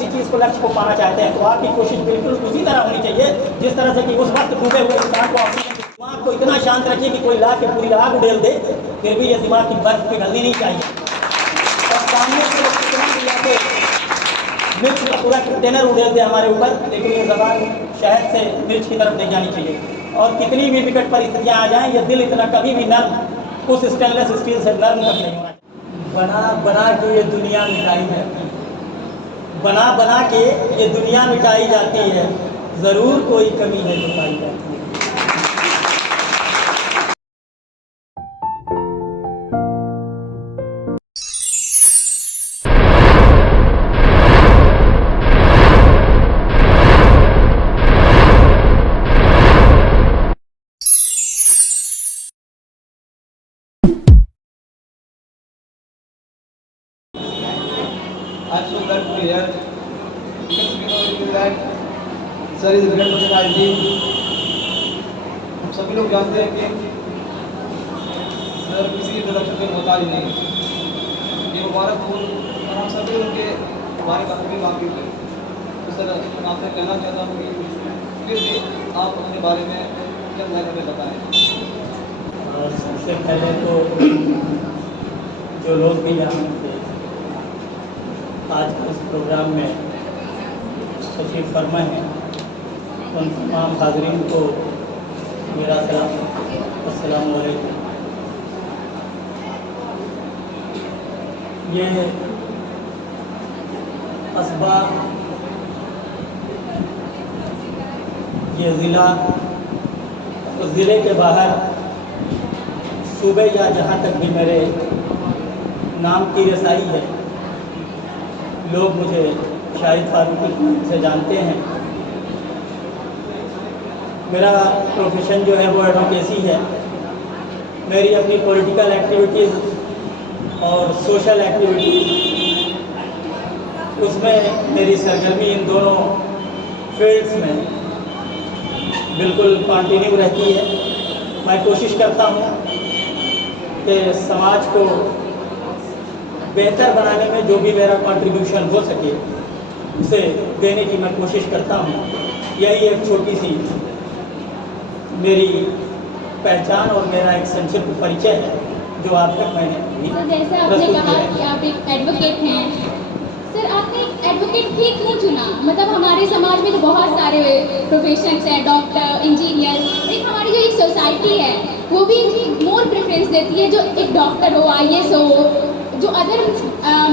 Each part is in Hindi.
किसी चीज़ को लक्ष्य को पाना चाहते हैं तो आपकी कोशिश बिल्कुल उसी तरह होनी चाहिए जिस तरह से कि उस वक्त डूबे हुए इंसान को दिमाग को इतना शांत रखिए कि कोई ला के पूरी आग उड़ेल दे, फिर भी ये दिमाग की बर्फ पिघलनी नहीं चाहिए। और सामने से कितना भी आके मिर्च का पूरा कंटेनर उड़ेल दे हमारे ऊपर, लेकिन ये ज़बान शहद से मिर्च की तरफ नहीं जानी चाहिए। और कितनी भी विकट परिस्थितियाँ आ जाएं, ये दिल इतना कभी भी नर्म उस स्टेनलेस स्टील से नर्म कभी नहीं होना चाहिए। बना बना के ये दुनिया मिटाई जाती है, बना बना के ये दुनिया मिटाई जाती है, ज़रूर कोई कमी है जो पाई जाती है। I'm so glad to be here because we know that sir is a great personality. हम सभी लोग जानते हैं कि सर किसी इंट्रोडक्शन के मोहताज नहीं, ये मुबारक हो और हम सभी उनके बारे में भी वाकिफ हैं। तो सर मैं आपसे कहना चाहता हूँ कि फिर भी आप अपने बारे में क्या हमें बताएं। और सबसे पहले तो जो लोग भी यहाँ थे आज इस प्रोग्राम में तशरीफ़ फरमा है, उन तमाम हाज़रीन को मेरा सलाम, अस्सलामु अलैकुम। ये कस्बा, ये ज़िला, उस ज़िले के बाहर सूबे या जहाँ तक भी मेरे नाम की रसाई है, लोग मुझे शाहिद फारूकी से जानते हैं। मेरा प्रोफेशन जो है वो एडवोकेसी है। मेरी अपनी पॉलिटिकल एक्टिविटीज़ और सोशल एक्टिविटीज़, उसमें मेरी सरगर्मी इन दोनों फील्ड्स में बिल्कुल कंटिन्यू रहती है। मैं कोशिश करता हूँ कि समाज को बेहतर बनाने में जो भी मेरा कंट्रीब्यूशन हो सके उसे देने की मैं कोशिश करता हूँ। यही एक छोटी सी मेरी पहचान और मेरा एक संक्षिप्त परिचय है जो आप तक मैंने जैसे आपने कहा कि आप एक एडवोकेट हैं, सर आपने एडवोकेट भी क्यों चुना? मतलब हमारे समाज में तो बहुत सारे प्रोफेशंस हैं, डॉक्टर, इंजीनियर, लेकिन हमारी जो एक सोसाइटी है वो भी मोर प्रेफरेंस देती है जो एक डॉक्टर हो, IAS हो, जो अदर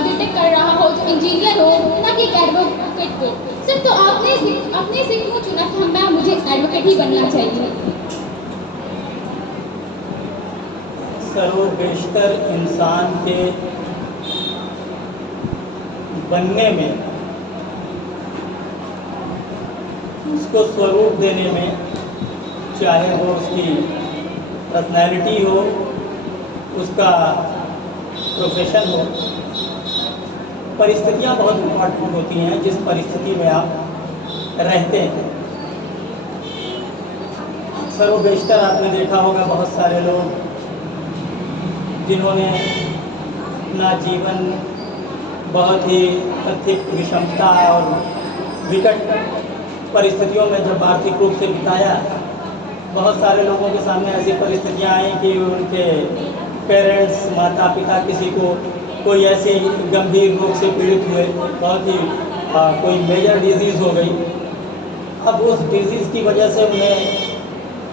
बीटेक कर रहा हो, जो इंजीनियर हो, ना कि एक एडवोकेट हो। सर तो आपने अपने से क्यों चुना कि मुझे एडवोकेट ही बनना चाहिए? सर्वश्रेष्ठ इंसान के बनने में, उसको स्वरूप देने में, चाहे वो उसकी पर्सनैलिटी हो, उसका प्रोफेशन हो, परिस्थितियाँ बहुत इम्पॉर्टेंट होती हैं जिस परिस्थिति में आप रहते हैं। सर्वश्रेष्ठ आपने देखा होगा बहुत सारे लोग जिन्होंने अपना जीवन बहुत ही आर्थिक विषमता और विकट परिस्थितियों में जब आर्थिक रूप से बिताया, बहुत सारे लोगों के सामने ऐसी परिस्थितियां आई कि उनके पेरेंट्स, माता पिता, किसी को कोई ऐसी गंभीर रोग से पीड़ित हुए, बहुत ही कोई मेजर डिजीज़ हो गई। अब उस डिजीज़ की वजह से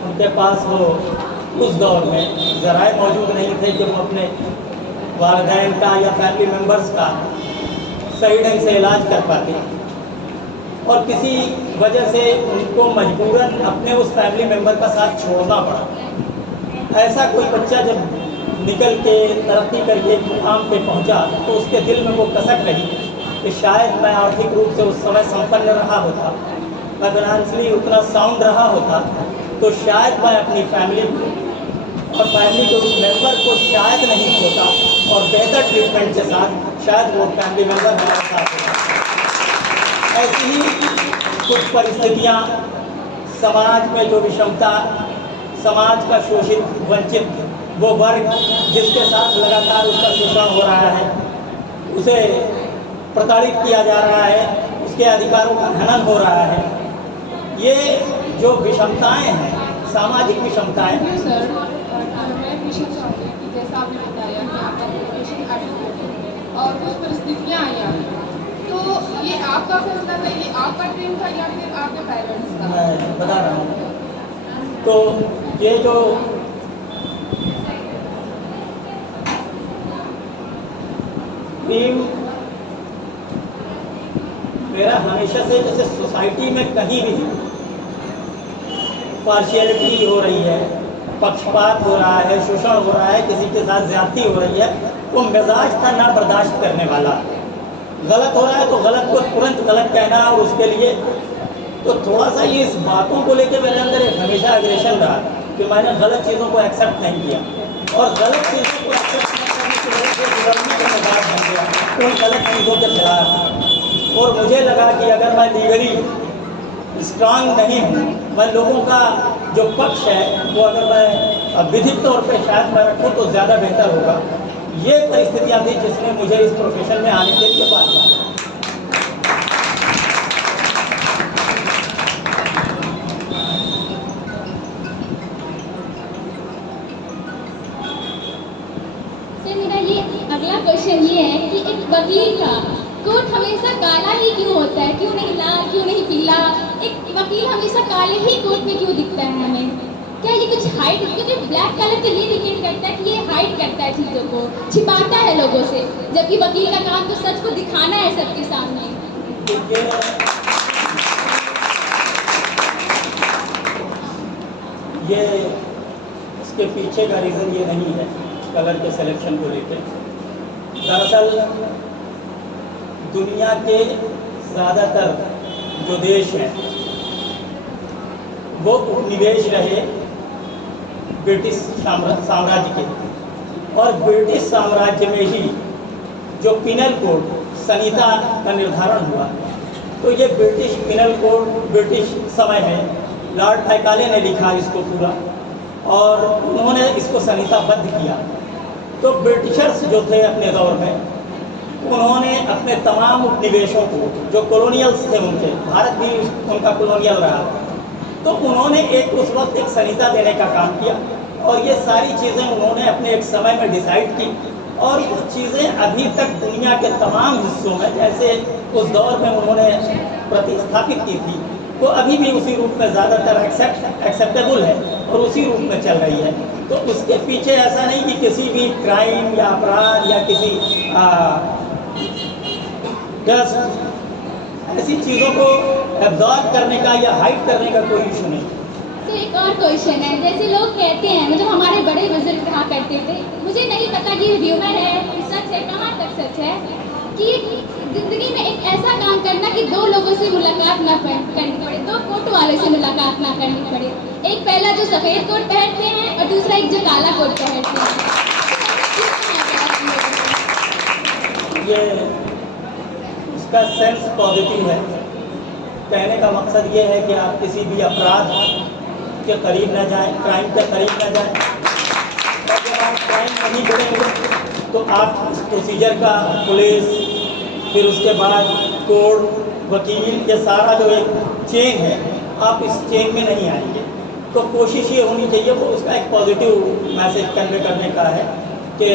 उनके पास वो उस दौर में ज़राए मौजूद नहीं थे कि वो अपने वालिदैन का या फैमिली मेम्बर्स का सही ढंग से इलाज कर पाते, और किसी वजह से उनको मजबूरन अपने उस फैमिली मेम्बर का साथ छोड़ना पड़ा। ऐसा कोई बच्चा जब निकल के तरक्की करके मुकाम पे पहुंचा तो उसके दिल में वो कसक रही कि शायद मैं आर्थिक रूप से उस समय संपन्न रहा होता, मैं फाइनेंशियली उतना साउंड रहा होता, तो शायद मैं अपनी फैमिली को और फैमिली के उस मेंबर को शायद नहीं खोता और बेहतर ट्रीटमेंट के साथ शायद वो फैमिली मेंबर हमारे साथ होता। ऐसी ही कुछ परिस्थितियाँ, समाज में जो विषमता, समाज का शोषित वंचित वो वर्ग जिसके साथ लगातार उसका शोषण हो रहा है, उसे प्रताड़ित किया जा रहा है, उसके अधिकारों का हनन हो रहा है। ये जो विषमताएं हैं, सामाजिक विषमताएं, सर मैं पूछना चाहूँगी कि जैसा आपने बताया कि आपका प्रोफेशन एडवोकेट है और कुछ परिस्थितियाँ आई आपको, तो ये आपका फैसला था, ये आपका ड्रीम था या फिर आपके पेरेंट्स का? मैं बता रहा हूँ। तो ये जो ड्रीम मेरा हमेशा से, जैसे सोसाइटी में कहीं भी पार्शियलिटी हो रही है, पक्षपात हो रहा है, शोषण हो रहा है, किसी के साथ ज्यादती हो रही है, वो मिजाज था ना बर्दाश्त करने वाला। गलत हो रहा है तो गलत को तुरंत गलत कहना, और उसके लिए तो थोड़ा सा ये इस बातों को लेकर मेरे अंदर एक हमेशा एग्रेशन रहा कि मैंने गलत चीज़ों को एक्सेप्ट नहीं किया, और गलत चीज़ों को एक्सेप्ट न करने की वजह से विरोधी का मिजाज बन गया उन गलत चीज़ों के खिलाफ। और मुझे लगा कि अगर मैं लीगली स्ट्रांग नहीं हूँ, मैं लोगों का जो पक्ष है वो अगर मैं विधिक तौर पे शायद मैं रखूँ तो ज़्यादा बेहतर होगा। ये परिस्थितियाँ थी जिसने मुझे इस प्रोफेशन में आने के लिए बात की। सर मेरा ये अगला क्वेश्चन ये है कि एक वकील का कोट हमेशा काला ही क्यों होता है, क्यों नहीं लाल, क्यों नहीं पीला? एक वकील हमेशा काले ही कोट में क्यों दिखता है हमें? क्या ये कुछ हाइड, क्योंकि ब्लैक कलर तो ये इंडिकेट करता है कि ये हाइड करता है चीज़ों को, छिपाता है लोगों से, जबकि वकील का काम तो सच को दिखाना है सबके सामने। ये इसके पीछे का रीज़न ये नहीं है कलर के सिलेक्शन को लेकर। दरअसल दुनिया के ज़्यादातर जो देश हैं वो उपनिवेश रहे ब्रिटिश साम्राज्य के, और ब्रिटिश साम्राज्य में ही जो पिनल कोड संहिता का निर्धारण हुआ, तो ये ब्रिटिश पिनल कोड ब्रिटिश समय में लॉर्ड मैकाले ने लिखा इसको पूरा, और उन्होंने इसको संहिताबद्ध किया। तो ब्रिटिशर्स जो थे अपने दौर में, उन्होंने अपने तमाम उपनिवेशों को, जो कॉलोनियल्स थे उनके, भारत भी उनका कॉलोनियल रहा, तो उन्होंने उस वक्त एक संहिता देने का काम किया, और ये सारी चीज़ें उन्होंने अपने एक समय में डिसाइड की, और वो चीज़ें अभी तक दुनिया के तमाम हिस्सों में, जैसे उस दौर में उन्होंने प्रतिस्थापित की थी, वो अभी भी उसी रूप में ज़्यादातर एक्सेप्टेबल है और उसी रूप में चल रही है। तो उसके पीछे ऐसा नहीं कि किसी भी क्राइम या अपराध या किसी ऐसी चीज़ों को एब्जॉर्ब करने का या हाइड करने का कोई इशू नहीं। सर एक और क्वेश्चन है, जैसे लोग कहते हैं, मतलब हमारे बड़े बुजुर्ग कहा करते थे, मुझे नहीं पता कि ह्यूमर है, सच है, कहाँ तक सच है, कि जिंदगी में एक ऐसा काम करना कि दो लोगों से मुलाकात ना करनी पड़े, दो कोट वाले से मुलाकात ना करनी पड़े। एक पहला जो सफ़ेद कोट पहनते हैं और दूसरा एक जो काला कोट पहनते हैं। ये उसका सेंस पॉजिटिव है। कहने का मकसद ये है कि आप किसी भी अपराध के करीब न जाएं, क्राइम के करीब न जाएं, और जब आप क्राइम नहीं करेंगे तो आप इस प्रोसीजर का, पुलिस, फिर उसके बाद कोर्ट, वकील, ये सारा जो एक चेन है, आप इस चेन में नहीं आएंगे। तो कोशिश ये होनी चाहिए, वो उसका एक पॉजिटिव मैसेज कन्वे करने का है कि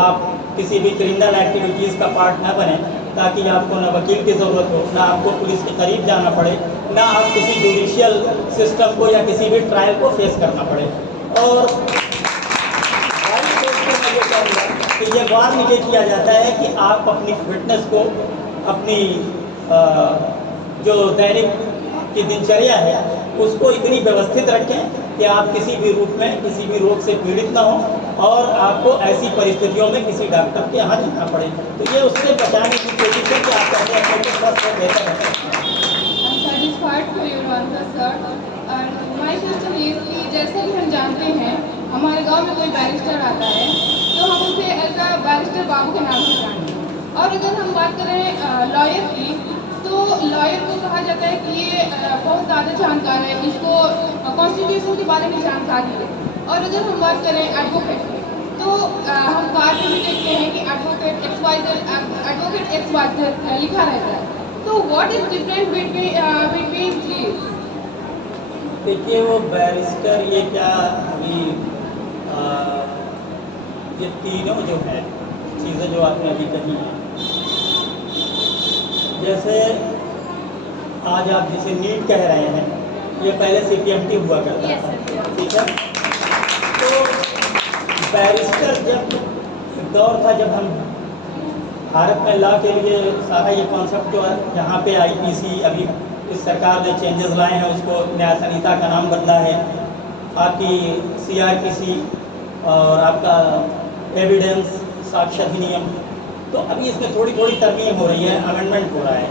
आप किसी भी क्रिमिनल एक्टिविटीज़ का पार्ट न बने, ताकि आपको न वकील की ज़रूरत हो, ना आपको पुलिस के करीब जाना पड़े, ना आप किसी जुडिशियल सिस्टम को या किसी भी ट्रायल को फेस करना पड़े। और कि ये वार्न ये किया जाता है कि आप अपनी फिटनेस को, अपनी जो दैनिक की दिनचर्या है उसको इतनी व्यवस्थित रखें कि आप किसी भी रूप में किसी भी रोग से पीड़ित ना हो, और आपको ऐसी परिस्थितियों में किसी डॉक्टर के यहाँ जाना पड़े। तो ये उससे बचाने की कोशिश है कि आप अपने अपने को स्वस्थ बेहतर रखें। I'm satisfied for your answer, sir. And my question is कि जैसे कि हम जानते हैं, हमारे गांव में कोई बैरिस्टर आता है तो हम उसे एज अ बैरिस्टर बाबू के नाम से जानते हैं, और अगर हम बात करें लॉयर की, तो लॉयर को कहा जाता है कि ये बहुत ज़्यादा जानकार है, इसको कॉन्स्टिट्यूशन के बारे में जानकारी है। और अगर हम बात करें एडवोकेट की, तो हम बात में भी देखते हैं कि एडवोकेट एक्स वाई जेड लिखा रहता है। तो what is different between threes? देखिए वो बैरिस्टर ये क्या अभी आ, ये तीनों जो है चीज़ें जो आपने अभी कही हैं, जैसे आज आप जिसे नीट कह रहे हैं ये पहले CPMT हुआ करता Yes, था, sir. ठीक है। तो बैरिस्टर जब दौर था जब हम भारत में लॉ के लिए सारा ये कॉन्सेप्ट जो है यहाँ पे IPC अभी इस सरकार ने चेंजेस लाए हैं, उसको न्याय संहिता का नाम बदला है, आपकी CRPC और आपका एविडेंस साक्ष्य अधिनियम, तो अभी इसमें थोड़ी थोड़ी तरमीम हो रही है, अमेंडमेंट हो रहा है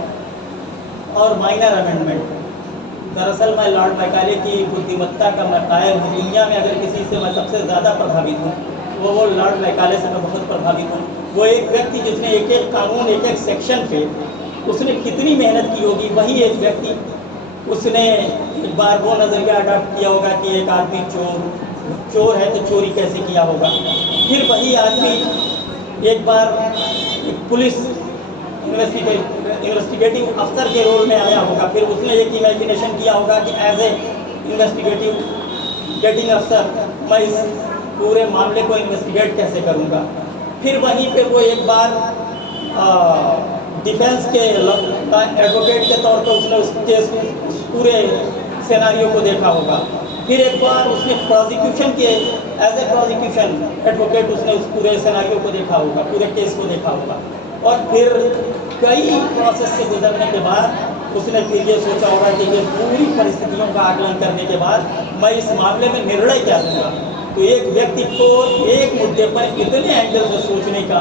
और माइनर अमेंडमेंट। दरअसल मैं लॉर्ड मैकाले की बुद्धिमत्ता का मैं कायल हूँ। दुनिया में अगर किसी से मैं सबसे ज़्यादा प्रभावित हूँ वो लॉर्ड मैकाले से मैं बहुत प्रभावित हूँ। वो एक व्यक्ति जिसने एक एक कानून एक एक सेक्शन पे उसने कितनी मेहनत की होगी, वही एक व्यक्ति उसने एक बार वो नज़रिया अडॉप्ट किया होगा कि एक आदमी चोर है तो चोरी कैसे किया होगा। फिर वही आदमी एक बार एक पुलिस इन्वेस्टिगेटिव अफसर के रोल में आया होगा, फिर उसने एक इमेजिनेशन किया होगा कि एज ए इन्वेस्टिगेटिव गेटिंग अफसर मैं इस पूरे मामले को इन्वेस्टिगेट कैसे करूँगा। फिर वहीं पे वो एक बार डिफेंस के एडवोकेट के तौर पर उसने उस केस को उस पूरे सिनेरियो को देखा होगा। फिर एक बार उसने प्रोसिक्यूशन के एज ए प्रोसिक्यूशन एडवोकेट उसने उस पूरे सिनेरियो को देखा होगा, पूरे केस को देखा होगा। और फिर कई प्रोसेस से गुजरने के बाद उसने फिर ये सोचा होगा कि ये पूरी परिस्थितियों का आकलन करने के बाद मैं इस मामले में निर्णय क्या लूँगा। तो एक व्यक्ति को एक मुद्दे पर इतने एंगल से सोचने का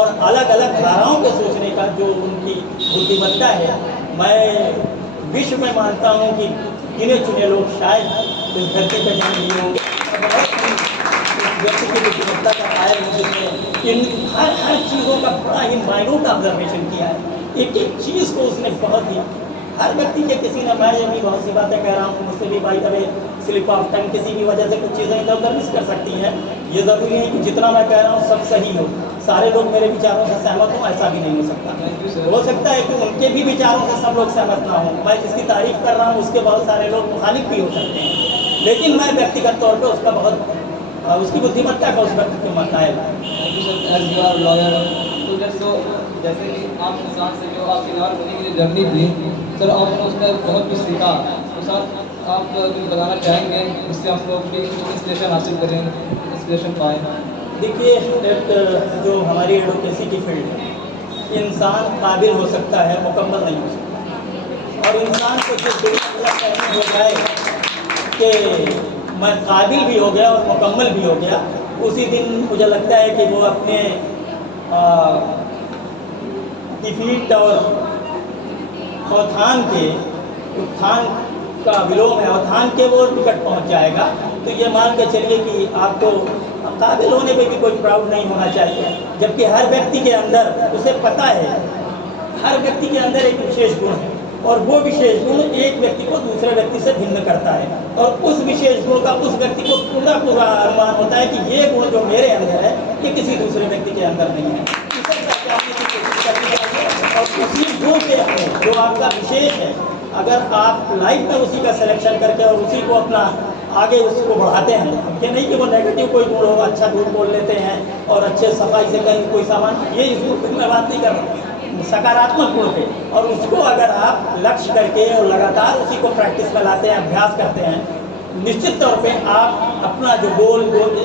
और अलग अलग धाराओं को सोचने का जो उनकी बुद्धिमत्ता है, मैं विश्व में मानता हूँ कि गिने चुने लोग शायद इस धरती पर जन्म लिए होंगे। व्यक्ति की बुद्धिमत्ता का कायल है जिसने इन हर चीज़ों का बड़ा ही माइन्यूट ऑब्जर्वेशन किया है। एक एक चीज़ को उसने बहुत ही हर व्यक्ति के किसी ने, मैं भी बहुत सी बातें कह रहा हूँ, मुझसे भी बाई दबे स्लिप ऑफ टंग किसी भी वजह से कुछ चीज़ें इधर उधर मिस कर सकती हैं। ये ज़रूरी नहीं कि जितना मैं कह रहा हूँ सब सही हो, सारे लोग मेरे विचारों से सहमत हों, ऐसा भी नहीं हो सकता। हो सकता है कि उनके भी विचारों से सब लोग सहमत ना हों। मैं जिसकी तारीफ कर रहा हूँ उसके बहुत सारे लोग मुखालिफ भी हो सकते हैं, लेकिन मैं व्यक्तिगत तौर पर उसका बहुत उसकी बुद्धिमत्ता का उस व्यक्ति के मकायल है। एज यू आर लॉयर, तो जैसे कि आप इंसान से जो आपकी लॉयर होने की जो जर्नी थी सर, आपने उसका बहुत कुछ सीखा, तो सर आप कुछ बताना चाहेंगे जिससे हम लोग भी इंस्पिरेशन हासिल करें, इंस्पिरेशन पाएँ? देखिए, एक जो हमारी एडवोकेसी की फील्ड है, इंसान काबिल हो सकता है, मुकम्मल नहीं हो सकता। और इंसान को जो कहने हो जाए कि मैं काबिल भी हो गया और मुकम्मल भी हो गया, उसी दिन मुझे लगता है कि वो अपने डिफीट और उत्थान का विलोम है, उत्थान के वो निकट पहुंच जाएगा। तो ये मान के चलिए कि आपको काबिल होने पे भी कोई प्राउड नहीं होना चाहिए, जबकि हर व्यक्ति के अंदर उसे पता है, हर व्यक्ति के अंदर एक विशेष गुण है और वो विशेष गुण एक व्यक्ति को दूसरे व्यक्ति से भिन्न करता है और उस विशेष गुण का उस व्यक्ति को पूरा पूरा अनुमान होता है कि ये गुण जो मेरे अंदर है ये किसी दूसरे व्यक्ति के अंदर नहीं है। इसे पहचानने की कोशिश करनी चाहिए और उसी गुण के हमें जो आपका विशेष है, अगर आप लाइफ में उसी का सिलेक्शन करके और उसी को अपना आगे उसको बढ़ाते हैं, ये नहीं कि वो नेगेटिव कोई गुण हो, अच्छा झूठ बोल लेते हैं और अच्छे सफाई से कहीं कोई सामान, ये इस गुण की मैं बात नहीं कर रहा, सकारात्मक गुण पे, और उसको अगर आप लक्ष्य करके और लगातार उसी को प्रैक्टिस में लाते हैं, अभ्यास करते हैं, निश्चित तौर पे आप अपना जो गोल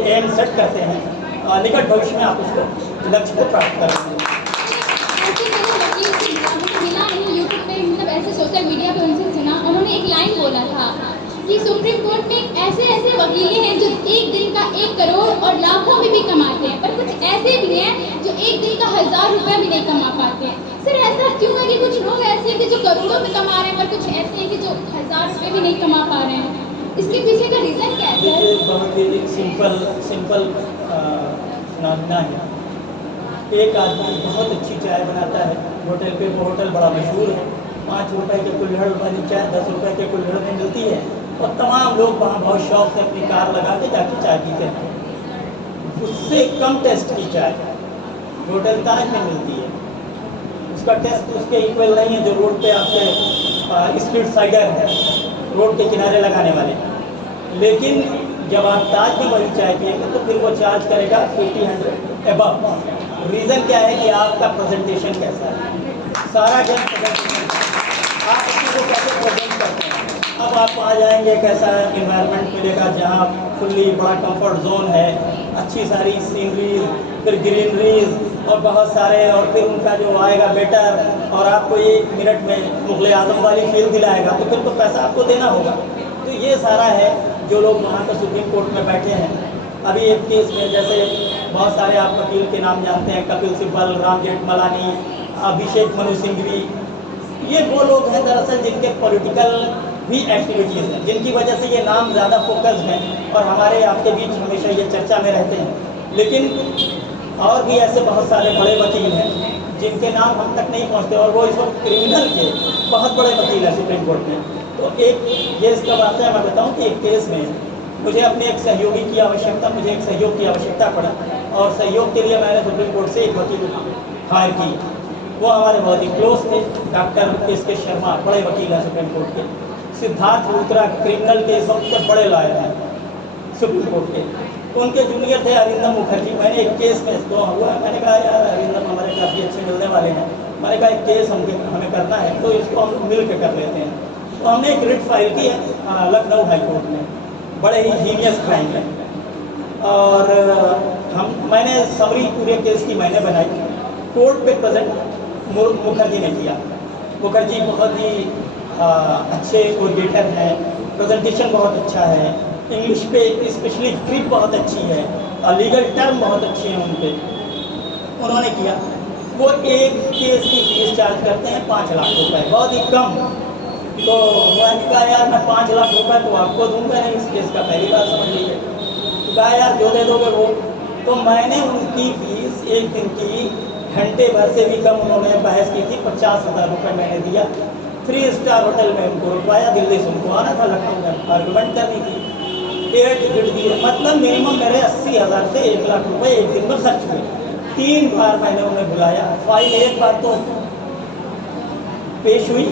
एम सेट करते हैं, निकट भविष्य में आप उसको लक्ष्य को प्राप्त करेंगे। मिला नहीं यूट्यूब पे, मतलब ऐसे सोशल मीडिया पे उनसे सुना, उन्होंने एक लाइन बोला था कि सुप्रीम कोर्ट में ऐसे ऐसे वकील हैं जो एक दिन का 1 करोड़ और लाखों में भी कमाते हैं, पर कुछ ऐसे भी हैं जो एक दिन का 1000 रुपया भी नहीं कमा पाते हैं। सर ऐसा क्यों है कि कुछ लोग ऐसे हैं कि जो करोड़ों में कमा रहे हैं, पर कुछ ऐसे हैं कि जो 1000 रुपये भी नहीं कमा पा रहे हैं? इसके पीछे का रीज़न क्या है? देखिए, बहुत ही सिंपल नामना है। एक आदमी बहुत अच्छी चाय बनाता है, होटल पे, वो होटल बड़ा मशहूर है, 5 रुपए के कुल्हड़ वाली चाय 10 रुपए के कुल्हड़ में मिलती है और तमाम लोग वहाँ बहुत शौक से अपनी कार लगा के जाके चाय पीते हैं। उससे कम टेस्ट की चाय होटल ताज में मिलती है, उसका टेस्ट उसके इक्वल नहीं है जो रोड पे आपके स्ट्रीट साइडर है, रोड के किनारे लगाने वाले। लेकिन जब आप ताज में वही चाय पिएंगे तो फिर वो चार्ज करेगा 50-100 एबव। रीज़न क्या है कि आपका प्रेजेंटेशन कैसा है, सारा गेम प्रेजेंटेशन, आप अपने को कैसे प्रेजेंट करते हैं। अब आप आ जाएंगे कैसा इन्वायरमेंट मिलेगा जहाँ फुल्ली बड़ा कंफर्ट जोन है, अच्छी सारी सीनरीज, फिर ग्रीनरीज और बहुत सारे, और फिर उनका जो आएगा बेटर, और आपको 1 मिनट में मुग़ल आज़म वाली फील दिलाएगा, तो फिर तो पैसा आपको देना होगा। तो ये सारा है जो लोग वहाँ पर सुप्रीम कोर्ट में बैठे हैं। अभी एक केस में जैसे बहुत सारे आप वकील के नाम जानते हैं, कपिल सिब्बल, राम जेठमलानी, अभिषेक मनु सिंघवी, ये वो लोग हैं दरअसल जिनके पॉलिटिकल भी एक्टिविटीज़ हैं, जिनकी वजह से ये नाम ज़्यादा फोकस्ड हैं और हमारे आपके बीच हमेशा ये चर्चा में रहते हैं। लेकिन और भी ऐसे बहुत सारे बड़े वकील हैं जिनके नाम हम तक नहीं पहुंचते, और वो इस वक्त क्रिमिनल के बहुत बड़े वकील हैं सुप्रीम कोर्ट में। तो एक ये इसका वाक़या मैं बताऊं कि एक केस में मुझे अपने एक सहयोगी की आवश्यकता, मुझे एक सहयोग की आवश्यकता पड़ा, और सहयोग के लिए मैंने सुप्रीम कोर्ट से एक वकील हायर की। वो हमारे बहुत ही क्लोज थे, डॉक्टर एस के शर्मा, बड़े वकील हैं सुप्रीम कोर्ट के। सिद्धार्थ लूथरा क्रिमिनल के इस वक्त के बड़े लॉयर हैं सुप्रीम कोर्ट के। उनके जूनियर थे अरिंदम मुखर्जी। मैंने एक केस में तो हुआ, मैंने कहा यार अरिंदम हमारे काफ़ी अच्छे मिलने वाले हैं, मैंने कहा एक केस हमें करना है तो इसको हम मिल के कर लेते हैं। तो हमने एक रिट फाइल की है लखनऊ हाई कोर्ट में, बड़े ही हीनियस क्राइम है, और मैंने समरी पूरे केस की मैंने बनाई, कोर्ट पे प्रेजेंट मुखर्जी ने किया। मुखर्जी बहुत ही अच्छे कोऑर्डिनेटर हैं, प्रेजेंटेशन बहुत अच्छा है, इंग्लिश पे स्पेशली ग्रिप बहुत अच्छी है, और लीगल टर्म बहुत अच्छे हैं उनके। उन्होंने किया, वो एक केस की फीस चार्ज करते हैं 5 लाख रुपए, बहुत ही कम। तो मैंने कहा यार मैं 5 लाख रुपए तो आपको दूंगा नहीं, इस केस का पहली बार समझ लीजिए। तो कहा यार जो दे दोगे वो। तो मैंने उनकी फीस एक दिन की घंटे भर से भी कम उन्होंने बहस की थी, 50,000 रुपये मैंने दिया। 3 स्टार होटल में उनको रुकवाया, दिल्ली से उनको आना था लखनऊ में, आर्गूमेंट करनी थी, एयर टिकट दिए, मतलब मिनिमम मेरे 80,000 से 1 लाख रुपये एक दिन में खर्च हुए। 3 बार मैंने उन्हें बुलाया, फाइल एक बार तो पेश हुई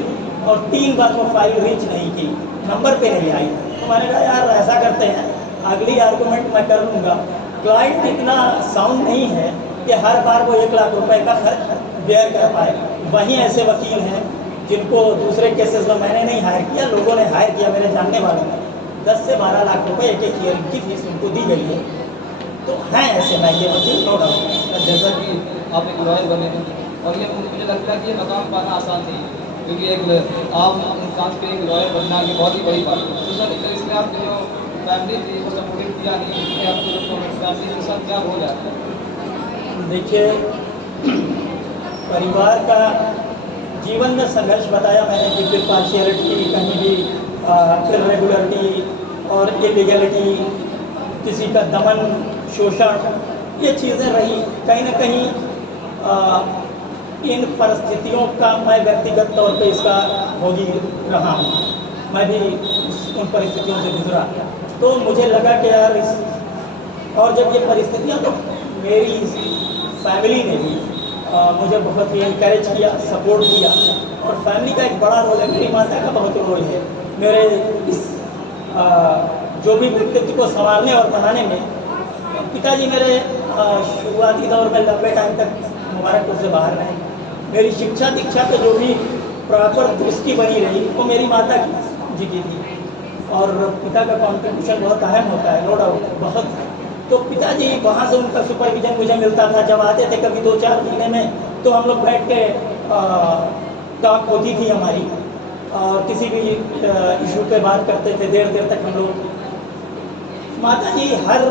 और 3 बार वो फाइल रीच नहीं की, नंबर पे नहीं आई। तो मैंने कहा यार ऐसा करते हैं, अगली आर्गूमेंट मैं कर लूँगा। क्लाइंट इतना साउंड नहीं है कि हर बार वो 1 लाख रुपए का खर्च बेयर कर पाए। वहीं ऐसे वकील हैं जिनको दूसरे केसेस में मैंने नहीं हायर किया, लोगों ने हायर किया, मेरे जानने वालों ने। 10 से 12 लाख रुपए एक हियरिंग की फीस उनको दी गई है। तो हैं ऐसे महंगे वकील, नो डाउट। जैसा कि आप एक लॉयर बने हैं, और ये मुझे लगता है कि ये मकाम पाना आसान नहीं है, क्योंकि एक आम इंसान के एक लॉयर बनना ये बहुत ही बड़ी बात है। तो सर इसलिए आपने जो फैमिली थी वो सपोर्ट किया नहीं, कि आपको जो फैमिली के साथ क्या हो जाता है? देखिए, परिवार का जीवन में संघर्ष बताया मैंने कि फिर पार्शियलिटी, कहीं भी फिर रेगुलरिटी और इलीगलिटी, किसी का दमन, शोषण, ये चीज़ें रही। कहीं ना कहीं इन परिस्थितियों का मैं व्यक्तिगत तौर पे इसका भोगी रहा हूँ, मैं भी उन परिस्थितियों से गुजरा। तो मुझे लगा कि यार और जब ये परिस्थितियाँ, तो मेरी फैमिली ने भी मुझे बहुत ही इनकरेज किया, सपोर्ट किया, और फैमिली का एक बड़ा रोल है, मेरी माता का बहुत रोल है मेरे इस जो भी व्यक्तित्व को संवारने और बनाने में। पिताजी मेरे शुरुआती दौर में लंबे टाइम तक मुबारकपुर से बाहर रहे। मेरी शिक्षा दीक्षा पे जो भी प्रॉपर दृष्टि बनी रही वो मेरी माता जी की थी, और पिता का कॉन्ट्रीब्यूशन बहुत अहम होता है, नो डाउट, बहुत। तो पिताजी वहाँ से उनका सुपरविजन मुझे मिलता था। जब आते थे कभी 2-4 महीने में, तो हम लोग बैठ के टॉक होती थी हमारी, और किसी भी इशू पे बात करते थे देर देर तक हम लोग। माता जी हर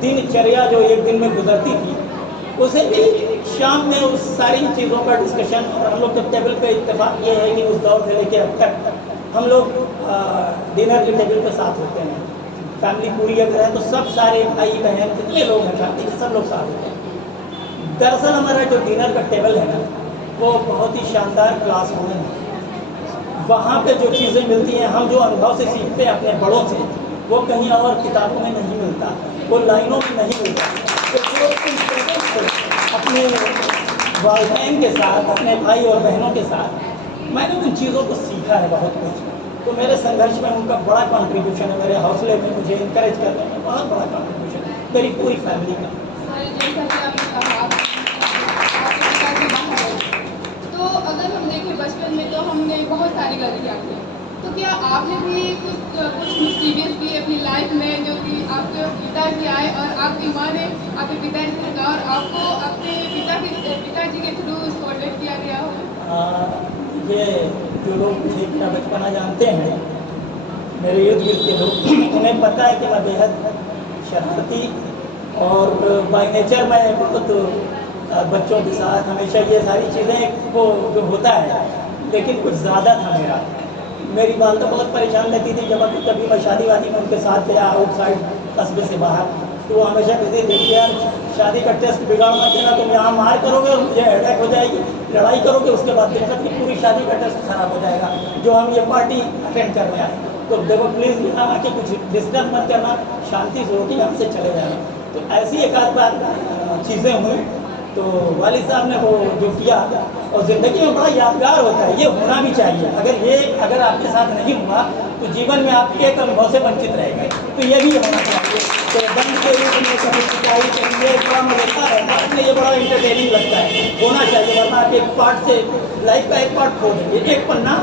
दिनचर्या जो एक दिन में गुजरती थी, उसे भी शाम में उस सारी चीज़ों पर डिस्कशन, और हम लोग जब टेबल पे इत्तेफाक ये है कि उस दौर से लेके अब तक हम लोग डिनर के टेबल पे साथ होते हैं। फैमिली पूरी अगर है तो सब सारे भाई बहन जितने लोग हैं फैमिली के, सब लोग साथ होते हैं। दरअसल हमारा जो डिनर का टेबल है ना, वो बहुत ही शानदार क्लासरूम है। वहाँ पे जो चीज़ें मिलती हैं, हम जो अनुभव से सीखते हैं अपने बड़ों से, वो कहीं और किताबों में नहीं मिलता, वो लाइनों में नहीं मिलता। तो जो अपने वालिदैन के साथ, अपने भाई और बहनों के साथ मैंने उन चीज़ों को सीखा है बहुत कुछ। तो मेरे संघर्ष में उनका बड़ा कंट्रीब्यूशन है, मेरे हौसले में, मुझे इनकरेज करने में बहुत बड़ा कंट्रीब्यूशन है मेरी पूरी फैमिली का। सर जैसा कि आपने कहा आपके पिताजी बाहर हैं, तो अगर हम देखें बचपन में तो हमने बहुत सारी गलतियाँ की, तो क्या आपने भी कुछ मिस्टीरियस की अपनी लाइफ में जो कि आपके पिताजी आए और आपकी माँ ने आपके पिताजी से कहा और आपको अपने पिताजी के थ्रू उसको अटेंड किया गया हो? ये जो लोग मुझे मेरा बचपना जानते हैं, मेरे इर्द गिर्द के लोग, उन्हें पता है कि मैं बेहद शरारती और बाय नेचर मैं बहुत बच्चों के साथ हमेशा ये सारी चीज़ें वो जो होता है, लेकिन कुछ ज़्यादा था मेरा। मेरी वालदा बहुत परेशान रहती थी जब कभी मैं शादी वादी में उनके साथ गया आउटसाइड कस्बे से बाहर, तो वो हमेशा कहते देखिए यार शादी का टेस्ट बिगाड़ मत देना, तुम यहाँ मार करोगे और मुझे हेडेक हो जाएगी, लड़ाई करोगे उसके बाद दिक्कत की पूरी शादी का टेस्ट खराब हो जाएगा जो हम ये पार्टी अटेंड करने आए। तो देखो प्लीज़ यहाँ आके कुछ डिस्टर्ब मत करना, शांति से होकर यहाँ से चले जाना। तो ऐसी एक आध बार चीज़ें हुई, तो वालिद साहब ने वो जो किया और ज़िंदगी में बड़ा यादगार होता है, ये होना भी चाहिए। अगर आपके साथ नहीं हुआ तो जीवन में आप एक अनुभव से वंचित रहेंगे, तो ये भी होना चाहिए। तो दंड के रूप में कभी पिटाई करेंगे, बड़ा मजेदार रहता है, ये बड़ा इंटरटेनिंग लगता है, होना चाहिए, वरना आप एक पार्ट से लाइफ का एक पार्ट खो देंगे, एक पन्ना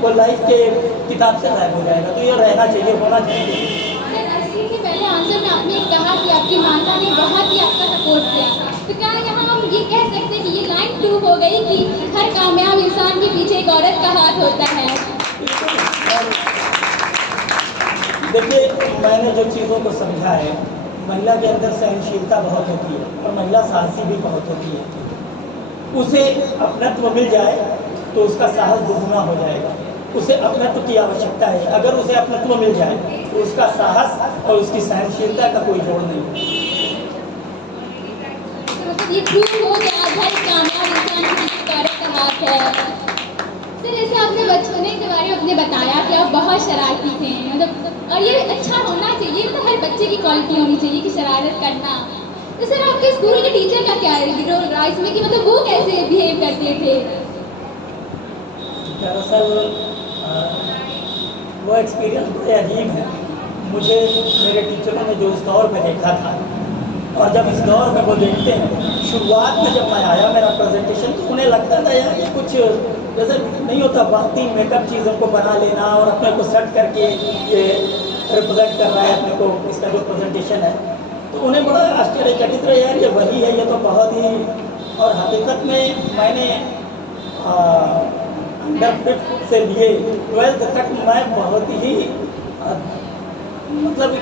वो लाइफ के किताब से गायब हो जाएगा। तो ये रहना चाहिए, होना चाहिए। सर 80 के पहले आंसर में आपने कहा कि आपकी माता ने बहुत ही आपका सपोर्ट किया, तो क्या यहाँ हम ये कह सकते हैं कि ये लाइन प्रूव हो गई कि हर कामयाब इंसान के पीछे एक औरत का हाथ होता है? देखिए मैंने जो चीज़ों को समझा है, महिला के अंदर सहनशीलता बहुत होती है और महिला साहसी भी बहुत होती है। उसे अपनत्व मिल जाए तो उसका साहस दुगुना हो जाएगा। उसे अपनत्व की आवश्यकता है, अगर उसे अपनत्व मिल जाए तो उसका साहस और उसकी सहनशीलता का कोई जोड़ नहीं। मतलब ये प्रूव हो गया हर कामयाब इंसान के पीछे एक औरत का हाथ है। सर जैसे आपने बचपने के बारे में अपने बताया कि आप बहुत शरारती थे, मतलब और ये अच्छा होना चाहिए, मतलब हर बच्चे की क्वालिटी होनी चाहिए कि शरारत करना। तो सर आपके स्कूल के टीचर का क्या रोल रहा इसमें कि मतलब वो कैसे बिहेव करते थे? दरअसल वो एक्सपीरियंस बड़े अजीब है। मुझे मेरे टीचरों ने जो इस दौर में देखा था और जब इस दौर में वो देखते हैं, शुरुआत में जब मैं आया मेरा प्रेजेंटेशन, तो उन्हें लगता था यार ये कुछ जैसे नहीं होता वक्ती मेकअप चीज़ों को बना लेना और अपने को सेट करके ये रिप्रेजेंट कर रहा है अपने को, इसका जो प्रेजेंटेशन है। तो उन्हें बड़ा आश्चर्यचकित रहा यार ये वही है, ये तो बहुत ही। और हकीकत में मैंने अंडर 5th से लिए 12th तक मैं बहुत ही मतलब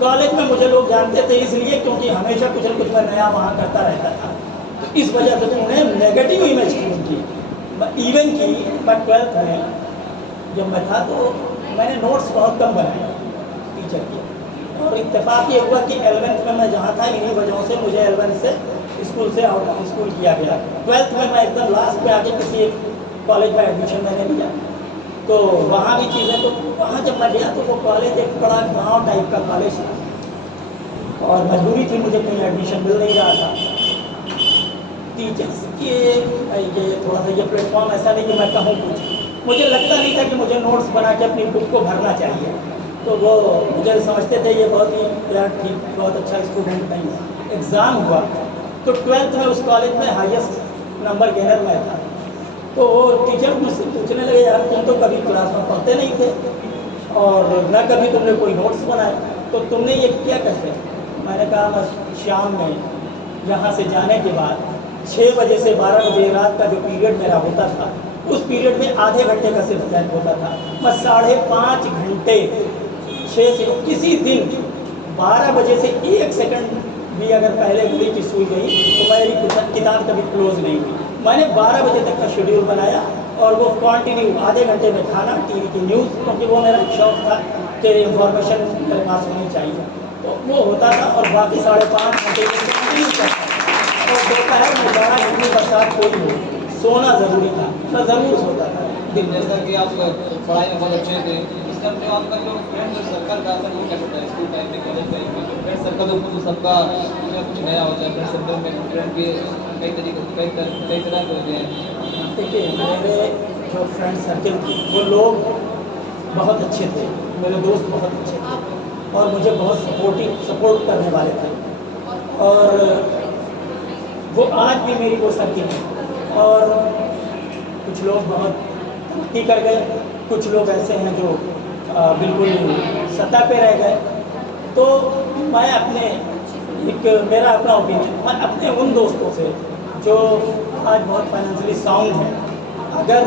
कॉलेज में मुझे लोग जानते थे इसलिए क्योंकि हमेशा कुछ न कुछ मैं नया वहाँ करता रहता था, तो इस वजह से उन्हें नेगेटिव इमेज की उनकी इवन की। बट 12th में जब मैं था तो मैंने नोट्स बहुत कम बनाए टीचर की, और इत्तेफाक ये हुआ कि 11th में मैं जहाँ था इन्हीं वजहों से मुझे 11th से स्कूल से आउट ऑफ स्कूल किया गया। 12th में मैं एकदम लास्ट में आके किसी एक कॉलेज में एडमिशन मैंने लिया, तो वहाँ भी चीज़ें, तो वहाँ जब मैं गया तो वो कॉलेज एक बड़ा गांव टाइप का कॉलेज था और मजबूरी थी, मुझे कहीं एडमिशन मिल नहीं रहा था। टीचर्स के ये थोड़ा सा ये प्लेटफॉर्म ऐसा नहीं कि मैं कहूँ कुछ, मुझे लगता नहीं था कि मुझे नोट्स बना के अपनी बुक को भरना चाहिए, तो वो मुझे समझते थे ये बहुत ही यार ठीक बहुत अच्छा स्टूडेंट नहीं है। एग्ज़ाम हुआ तो 12th में उस कॉलेज में हाईएस्ट नंबर गेनर में था, तो वो टीचर मुझसे पूछने लगे यार तुम तो कभी क्लास में पढ़ते नहीं थे और न कभी तुमने कोई नोट्स बनाए, तो तुमने ये किया कैसे? मैंने कहा मैं शाम में यहाँ से जाने के बाद 6 बजे से 12 बजे रात का जो पीरियड मेरा होता था, उस पीरियड में आधे घंटे का सिर्फ टाइम होता था। मैं 5.5 घंटे 6 से किसी दिन 12 बजे से 1 सेकंड भी अगर पहले घड़ी की सुई गई तो मेरी किताब कभी क्लोज नहीं हुई। मैंने 12 बजे तक का शेड्यूल बनाया और वो कंटिन्यू आधे घंटे में खाना, टीवी की न्यूज़, क्योंकि वो मेरा शौक था कि इंफॉर्मेशन मेरे पास होनी चाहिए, तो वो होता था और बाकी 5.5 घंटे कंटिन्यू करता था। और दोपहर में 12 घंटे बरसात कोई हो, सोना ज़रूरी था, मैं ज़रूर सोता था दिन में। जैसा कि आप पढ़ाई में बहुत अच्छे थे, इस टाइम पे आपका जो फ्रेंड सर्कल था सर वो कैसा था? स्कूल टाइम में, कॉलेज टाइम में फ्रेंड सर्कल तो सबका कुछ ना कुछ नया होता है। फ्रेंड सर्कल में फ्रेंड के कई तरह के होते हैं। देखिए, मेरे जो फ्रेंड सर्किल थे वो लोग बहुत अच्छे थे, मेरे दोस्त बहुत अच्छे थे और मुझे बहुत सपोर्ट करने वाले थे। और वो आज भी मेरी वो सर्किल है। और कुछ लोग बहुत तरक्की कर गए, कुछ लोग ऐसे हैं जो बिल्कुल सतह पे रह गए। तो मैं मेरा अपना ओपिनियन, मैं अपने उन दोस्तों से जो आज बहुत फाइनेंशियली साउंड है, अगर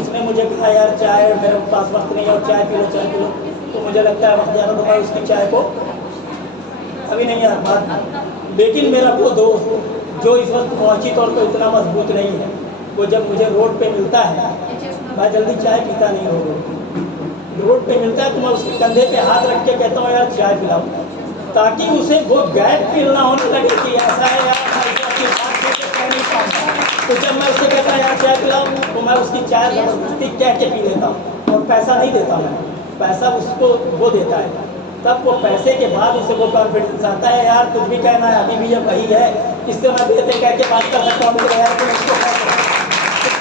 उसने मुझे कहा यार चाय मेरे पास वक्त नहीं है और चाय पी लो, तो मुझे लगता है वक्त ज़्यादा, तो मैं उसकी चाय को अभी नहीं यार बात। लेकिन मेरा वो दोस्त जो इस वक्त पहुँची तौर पर इतना मजबूत नहीं है, वो जब मुझे रोड पे मिलता है, मैं जल्दी चाय पीता नहीं हूँ, रोड पे मिलता है तो मैं उसके कंधे पे हाथ रख के कहता हूँ यार चाय पिलाओ, ताकि उसे वो गैप फील ना होने लगे कि ऐसा है यार मैं इसे अपनी बात करके कह नहीं पाऊँगा। तो जब मैं उससे कहता यार चाय पिलाओ, तो मैं उसकी चाय ज़बरदस्ती कह के पी लेता हूँ और पैसा नहीं देता, मैं पैसा उसको वो देता है। तब वो पैसे के बाद उसे वो कॉन्फिडेंस आता है यार कुछ भी कहना है, अभी भी जब वही है इससे मैं बेहतर कह के बात कर सकता हूँ, मुझे यार तुम इसको कह सकते हो।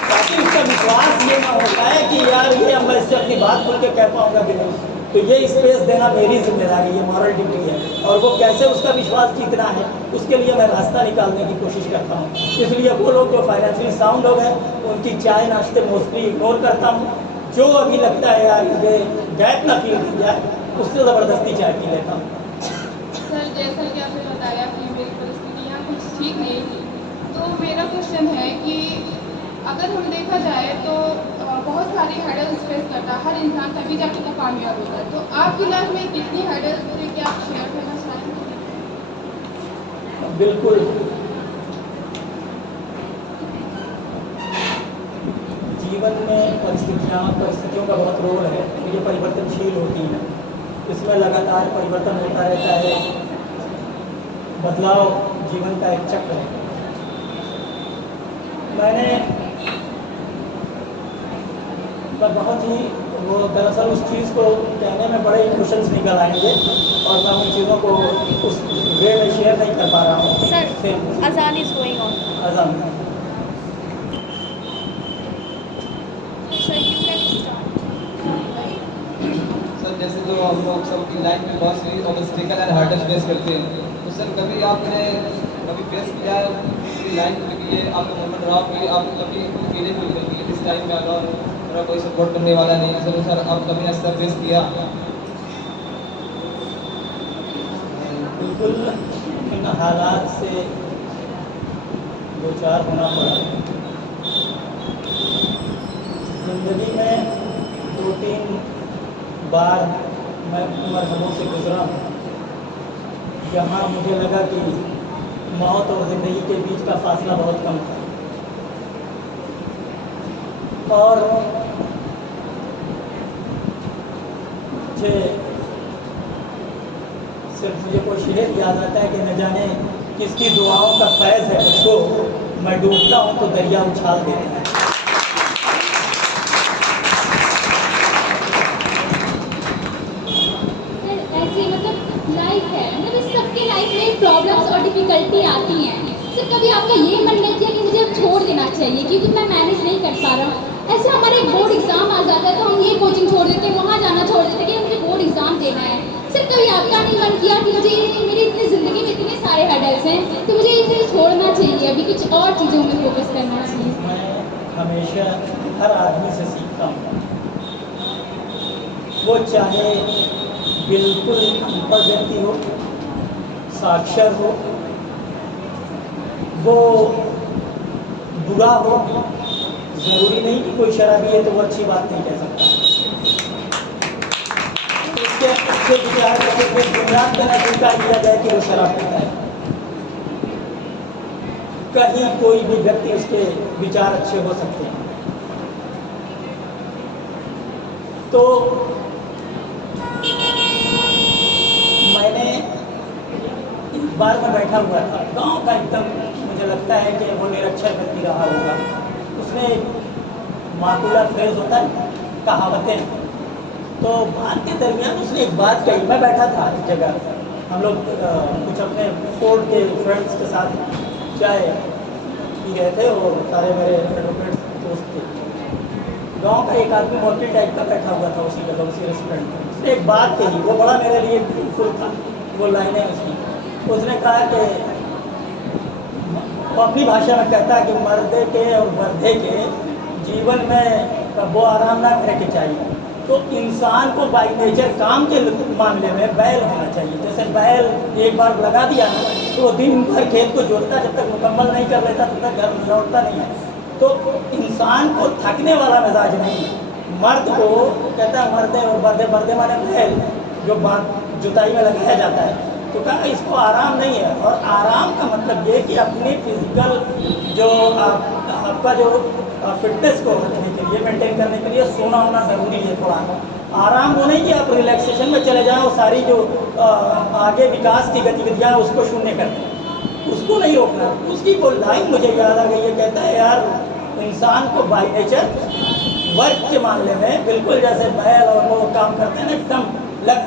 ताकि उसका विश्वास ये ना होता है कि यार ये अब मैं इससे अपनी बात खुल के कह पाऊँगा कि नहीं। तो ये स्पेस देना मेरी जिम्मेदारी है, मॉरल ड्यूटी है। और वो कैसे उसका विश्वास जीतना है उसके लिए मैं रास्ता निकालने की कोशिश करता हूँ। इसलिए वो लोग जो फाइनेंशियली साउंड हो गए उनकी चाय नाश्ते मोस्टली इग्नोर करता हूँ। जो अभी लगता है यार मुझे गैप ना फील हो जाए, उससे ज़बरदस्ती चाय पी लेता हूँ। सर जैसा कि आपने बताया कि मेरी परिस्थितियाँ कुछ ठीक नहीं थी, तो मेरा क्वेश्चन है कि अगर हम देखा जाए तो बहुत सारी हर्डल्स फेस करता है हर इंसान, तभी जाके तो कामयाब होता है। तो आपकी लाइफ में कितनी हर्डल्स थे, क्या आप शेयर करना चाहेंगे? बिल्कुल, जीवन में परिस्थितियों का बहुत रोल है, ये परिवर्तनशील होती हैं, इसमें लगातार परिवर्तन होता रहता है। बदलाव जीवन का एक चक्र है। मैं बहुत ही वो दरअसल उस चीज़ को कहने में बड़े इमोशंस निकल आएंगे और मैं उन चीज़ों को उस वे में शेयर नहीं कर पा रहा हूँ। Sir, Azan is going on. अज़ान So you can start. Sir जैसे जो हम लोग सबकी लाइफ में बहुत सी ऑब्स्टिकल एंड हर्डल्स फेस करते हैं, तो सर कभी आपने फेस किया है पूरी लाइफ में कि ये आपका मोमेंट रहा कि आप कभी अकेले फील करते हैं इस टाइम में अगर मेरा कोई सपोर्ट करने वाला नहीं है? सर आप कभी ऐसा फेस किया? बिल्कुल इन हालात से दो चार होना पड़ा। ज़िंदगी में 2-3 बार मैं मरहलों से गुजरा हूँ जहाँ मुझे लगा कि मौत और ज़िंदगी के बीच का फासला बहुत कम था। और मुझे कोई शेर याद आता है कि न जाने किसकी दुआओं का फैज़ है मुझको, मैं डूबता हूँ तो दरिया उछाल देता है। ऐसी मतलब लाइफ है, मतलब सबके लाइफ में प्रॉब्लम्स और डिफिकल्टी आती हैं। सर कभी आपका ये मन नहीं किया कि मुझे अब छोड़ देना चाहिए क्योंकि मैं मैनेज नहीं कर पा रहा हूँ? ऐसे हमारे एक बोर्ड एग्जाम आ जाता है तो हम ये कोचिंग छोड़ देते हैं, वहाँ जाना छोड़ देते हैं कि मुझे बोर्ड एग्जाम देना है। सर कभी आपका नहीं मन किया कि मुझे मेरी इतनी ज़िंदगी में इतने सारे हर्डल्स हैं तो मुझे इसे छोड़ना चाहिए, अभी कुछ और चीज़ों में फोकस करना चाहिए? मैं हमेशा हर आदमी से सीखता हूँ, वो चाहे बिल्कुल अनपढ़ व्यक्ति हो, साक्षर हो, वो बुरा हो, ज़रूरी नहीं कि कोई शराबी है तो वो अच्छी बात नहीं कह सकता। उसके विचार करके बुनियाद का स्वीकार किया जाए कि वो शराब पीता है। कहीं कोई भी व्यक्ति उसके विचार अच्छे हो सकते हैं। तो मैंने एक बार मैं बैठा हुआ था, गांव का एकदम मुझे लगता है कि वो निरक्षर व्यक्ति रहा होगा, उसने माकूला फ्रेज होता है, कहावतें, तो बात के दरमियान उसने एक बात कही। मैं बैठा था एक जगह, हम लोग कुछ अपने फोर्ड के फ्रेंड्स के साथ चाय पी रहे थे और सारे मेरे एडवोकेट दोस्त थे। गांव का एक आदमी मोटी टाइप का बैठा हुआ था उसी जगह, उसी रेस्टोरेंट में। उसने एक बात कही, वो बड़ा मेरे लिए मीनिंगफुल था, वो लाइनें उसकी। उसने कहा कि वो अपनी भाषा में कहता है कि मर्दे के और बर्दे के जीवन में वो आराम ना करे के चाहिए। तो इंसान को बाई नेचर काम के मामले में बैल होना चाहिए। जैसे बैल एक बार लगा दिया ना तो वो दिन भर खेत को जोतता, जब तक मुकम्मल नहीं कर लेता तब तक घर में लौटता नहीं है। तो इंसान को थकने वाला मिजाज नहीं है। मर्द को कहता है मर्दे और बर्दे, बर्दे माने बैल जो जुताई में लगाया जाता है। तो कहा इसको आराम नहीं है। और आराम का मतलब ये कि अपनी फिजिकल जो आपका जो फिटनेस को रखने के लिए, मेंटेन करने के लिए सोना होना ज़रूरी है थोड़ा। आराम वो नहीं कि आप रिलैक्सेशन में चले जाएं और सारी जो आगे विकास की गतिविधियाँ उसको शून्य कर दें, उसको नहीं रोकना। उसकी कोई लाइन मुझे याद आ गई है, कहता है यार इंसान को बाई नेचर वर्क के मामले में बिल्कुल जैसे बैल और वो काम करते हैं ना, एकदम लग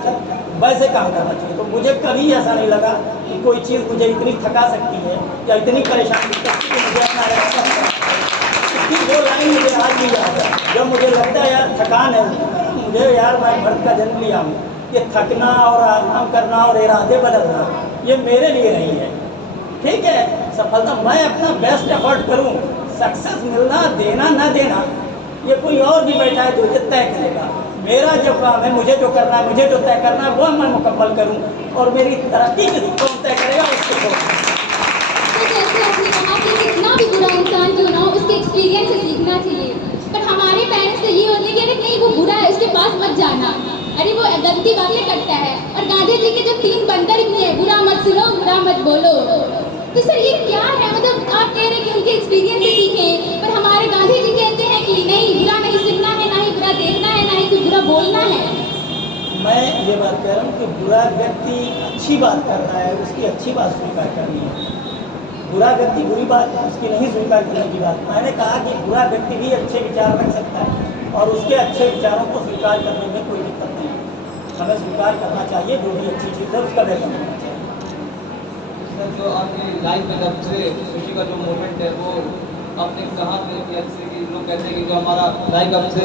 वैसे काम करना चाहिए। तो मुझे कभी ऐसा नहीं लगा कि कोई चीज़ मुझे इतनी थका सकती है या इतनी परेशान कर सकती है कि मुझे अपना रहता। इसकी वो लाइन मुझे आज भी याद है, जब मुझे लगता है यार थकान है मुझे, यार मैं मर्द का जन्म लिया हूँ, ये थकना और आराम करना और इरादे बदलना ये मेरे लिए नहीं है। ठीक है, सफलता मैं अपना बेस्ट एफर्ट करूँ, सक्सेस मिलना देना ना देना ये कोई और भी बैठा है जो ये तय करेगा। मेरा जो काम है, मुझे जो करना है, मुझे जो तय करना है वो मैं मुकम्मल करूं, और मेरी तरक्की किसी कौन तय करेगा उसको छोड़। तो जैसे आपने कहा कि कितना भी बुरा इंसान क्यों ना हो उसके एक्सपीरियंस से सीखना चाहिए, पर हमारे पेरेंट्स तो ये होते हैं कि अरे नहीं वो बुरा है उसके पास मत जाना, अरे वो गंदी बातें करता है। और गांधी जी के जो 3 बंदर भी है, बुरा मत सुनो बुरा मत बोलो। तो सर ये क्या है, मतलब आप कह रहे हैं कि उनके एक्सपीरियंस से सीखें, पर हमारे गांधी जी कहते हैं कि नहीं बुरा नहीं सुनना है, ना ही बुरा देखना है, ना ही कुछ बुरा बोलना है। मैं ये बात कह रहा हूँ कि बुरा व्यक्ति अच्छी बात कर रहा है, उसकी अच्छी बात स्वीकार करनी है। बुरा व्यक्ति बुरी बात उसकी नहीं स्वीकार करने की बात। मैंने कहा कि बुरा व्यक्ति भी अच्छे विचार रख सकता है और उसके अच्छे विचारों को स्वीकार करने में कोई दिक्कत नहीं है। हमें स्वीकार करना चाहिए, जो भी अच्छी चीज़ है उसका बेहतर होना चाहिए। सर जो आपकी लाइफ में जब से खुशी का जो मोमेंट है वो आपने कहाँ पे किया, जैसे कि लोग कहते हैं कि जो हमारा लाइफ का सबसे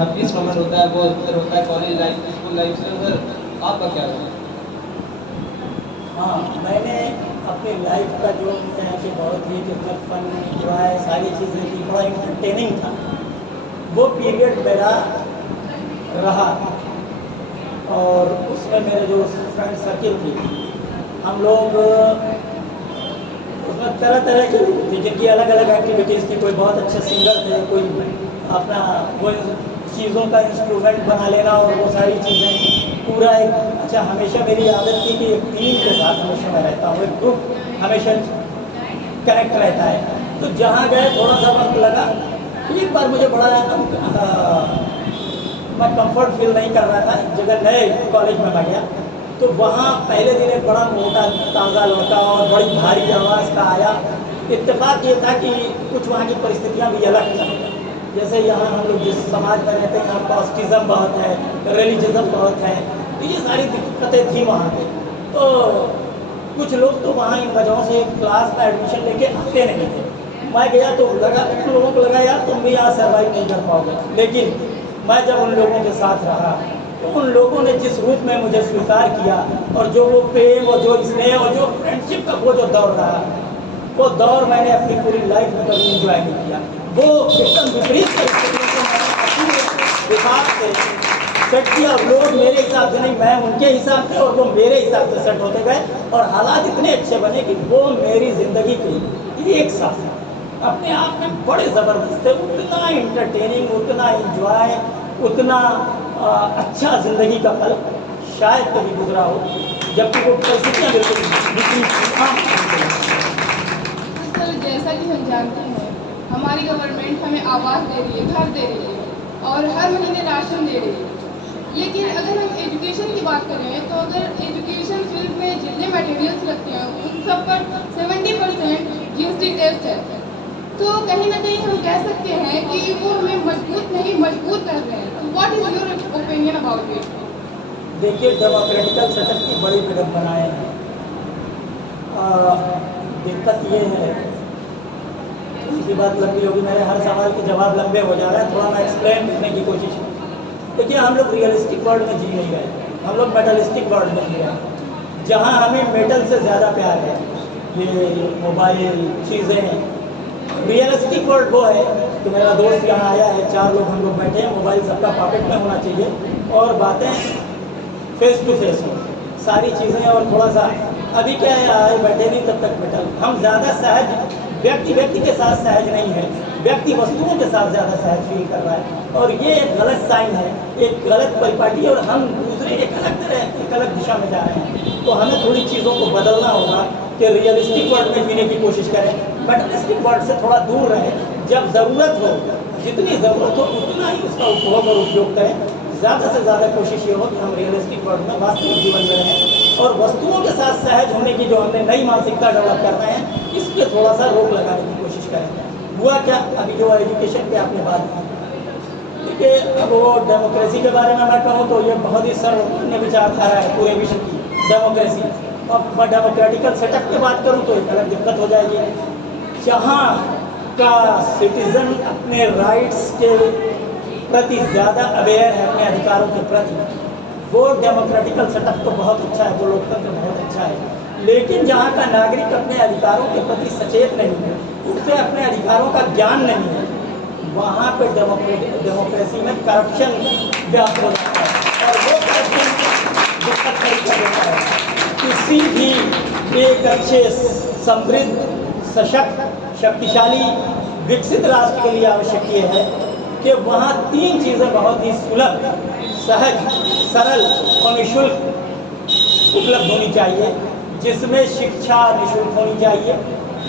हैप्पीस्ट मोमेंट होता है वो सर होता है कॉलेज लाइफ, स्कूल लाइफ से। सर आपका क्या है? हाँ, मैंने अपनी लाइफ का जो है कि बहुत ही जो फन एंजॉय सारी चीज़ें थी, बड़ा इंटरटेनिंग था, वो पीरियड मेरा रहा। और उसमें मेरे जो फ्रेंड सर्किल थी, हम लोग उसमें तरह तरह के लोग थे जिनकी अलग अलग एक्टिविटीज़ थी। कोई बहुत अच्छे सिंगर थे, कोई अपना वो चीज़ों का इंस्ट्रूमेंट बना लेना और वो सारी चीज़ें पूरा एक अच्छा। हमेशा मेरी आदत थी कि एक टीम के साथ हमेशा मैं रहता हूँ, एक ग्रुप हमेशा कनेक्ट रहता है। तो जहाँ गए थोड़ा सा वक्त लगा। एक बार मुझे बड़ा मैं कंफर्ट फील नहीं कर रहा था, जगह नए कॉलेज में मैं गया तो वहाँ पहले दिन एक बड़ा मोटा ताज़ा लड़का और बड़ी भारी आवाज़ का आया। इत्तेफाक ये था कि कुछ वहाँ की परिस्थितियाँ भी अलग थी। जैसे यहाँ हम लोग जिस समाज में रहते हैं यहाँ कास्टिज़म बहुत है, रिलीजिज्म बहुत है, तो ये सारी दिक्कतें थी वहाँ पे। तो कुछ लोग तो वहाँ इन वजहों से क्लास में एडमिशन लेके आते नहीं थे। मैं गया तो लगा, कुछ लोगों को लगा यार तुम भी यहाँ सर्वाइव नहीं कर पाओगे। लेकिन मैं जब उन लोगों के साथ रहा तो उन लोगों ने जिस रूप में मुझे स्वीकार किया और जो वो प्रेम और जो स्नेह और जो फ्रेंडशिप का वो जो दौर रहा, वो दौर मैंने अपनी पूरी लाइफ में कभी इंजॉय नहीं किया। वो एकदम विपरीत परिस्थितियों को मैंने अपने हिसाब से सेट किया। लोग मेरे हिसाब से नहीं, मैं उनके हिसाब से और वो मेरे हिसाब से सेट होते गए और हालात इतने अच्छे बने कि वो मेरी ज़िंदगी के एक साथ अपने आप में बड़े ज़बरदस्त थे। उतना इंटरटेनिंग, उतना इंजॉय, उतना अच्छा ज़िंदगी का पल शायद कभी गुजरा हो, जबकि वो परिस्थितियाँ बिल्कुल सर जैसा कि हम जानते हैं हमारी गवर्नमेंट हमें आवास दे रही है, घर दे रही है और हर महीने राशन दे रही है। लेकिन अगर हम एजुकेशन की बात करें तो अगर एजुकेशन फील्ड में जितने मटेरियल्स लगते हैं उन सब पर 70% GST टेस्ट है। तो कहीं ना कहीं हम कह सकते हैं कि वो हमें मजबूत नहीं मजबूर कर रहे हैं। What is your opinion about it? देखिए, डेमोक्रेटिकल सेटअप की बड़ी विडम्बनाएँ हैं। दिक्कत ये है, इसी बात लंबी होगी, मेरे हर सवाल के जवाब लंबे हो जा रहे हैं, थोड़ा मैं एक्सप्लेन करने की कोशिश करूँ। देखिए, हम लोग रियलिस्टिक वर्ल्ड में जी नहीं गए, हम लोग मेटलिस्टिक वर्ल्ड में जी रहे हैं, जहाँ हमें मेटल से ज़्यादा प्यार है। ये मोबाइल चीज़ें, रियलिस्टिक वर्ल्ड वो है कि मेरा दोस्त यहाँ आया है, 4 लोग हम लोग बैठे हैं, मोबाइल सबका पॉकेट में होना चाहिए और बातें फेस टू फेस हो सारी चीज़ें। और थोड़ा सा अभी क्या है, आए बैठे नहीं तब तक मेटल। हम ज़्यादा सहज व्यक्ति के साथ सहज नहीं है, व्यक्ति वस्तुओं के साथ ज़्यादा सहज फील कर रहा है, और ये एक गलत साइन है, एक गलत परिपाटी, और हम दूसरे एक अलग दिशा में जा रहे हैं। तो हमें थोड़ी चीज़ों को बदलना होगा कि रियलिस्टिक वर्ल्ड में जीने की कोशिश करें, मेटलिस्टिक वर्ल्ड से थोड़ा दूर रहें। जब ज़रूरत हो, जितनी ज़रूरत हो उतना ही उसका उपभोग और उपयोग करें। ज़्यादा से ज़्यादा कोशिश ये हो कि हम रियलिस्टिक वर्ल्ड में वास्तविक जीवन में रहें, और वस्तुओं के साथ सहज होने की जो हमने नई मानसिकता डेवलप कर रहे हैं, इस पर थोड़ा सा रोक लगाने की कोशिश करें। हुआ क्या, अभी जो एजुकेशन की आपने बात की, देखिए, अब वो डेमोक्रेसी के बारे में मैं कहूँ तो ये बहुत ही सर्वमान्य विचारधारा है पूरे विश्व की, डेमोक्रेसी। अब मैं डेमोक्रेटिकल सेटअप की बात करूँ तो एक अलग दिक्कत हो जाएगी। जहाँ का सिटीज़न अपने राइट्स के प्रति ज़्यादा अवेयर है, अपने अधिकारों के प्रति, वो डेमोक्रेटिकल सेटअप तो बहुत अच्छा है, वो लोकतंत्र बहुत अच्छा है। लेकिन जहाँ का नागरिक अपने अधिकारों के प्रति सचेत नहीं है, उससे अपने अधिकारों का ज्ञान नहीं है, वहाँ पे डेमोक्रेसी में करप्शन व्याप्त हो जाता है, और वो करप्शन दिक्कत खड़ी कर देता है। किसी भी एक अच्छे, समृद्ध, सशक्त, शक्तिशाली, विकसित राष्ट्र के लिए आवश्यक ये है कि वहाँ 3 चीज़ें बहुत ही सुलभ, सहज, सरल और निःशुल्क उपलब्ध होनी चाहिए, जिसमें शिक्षा निःशुल्क होनी चाहिए,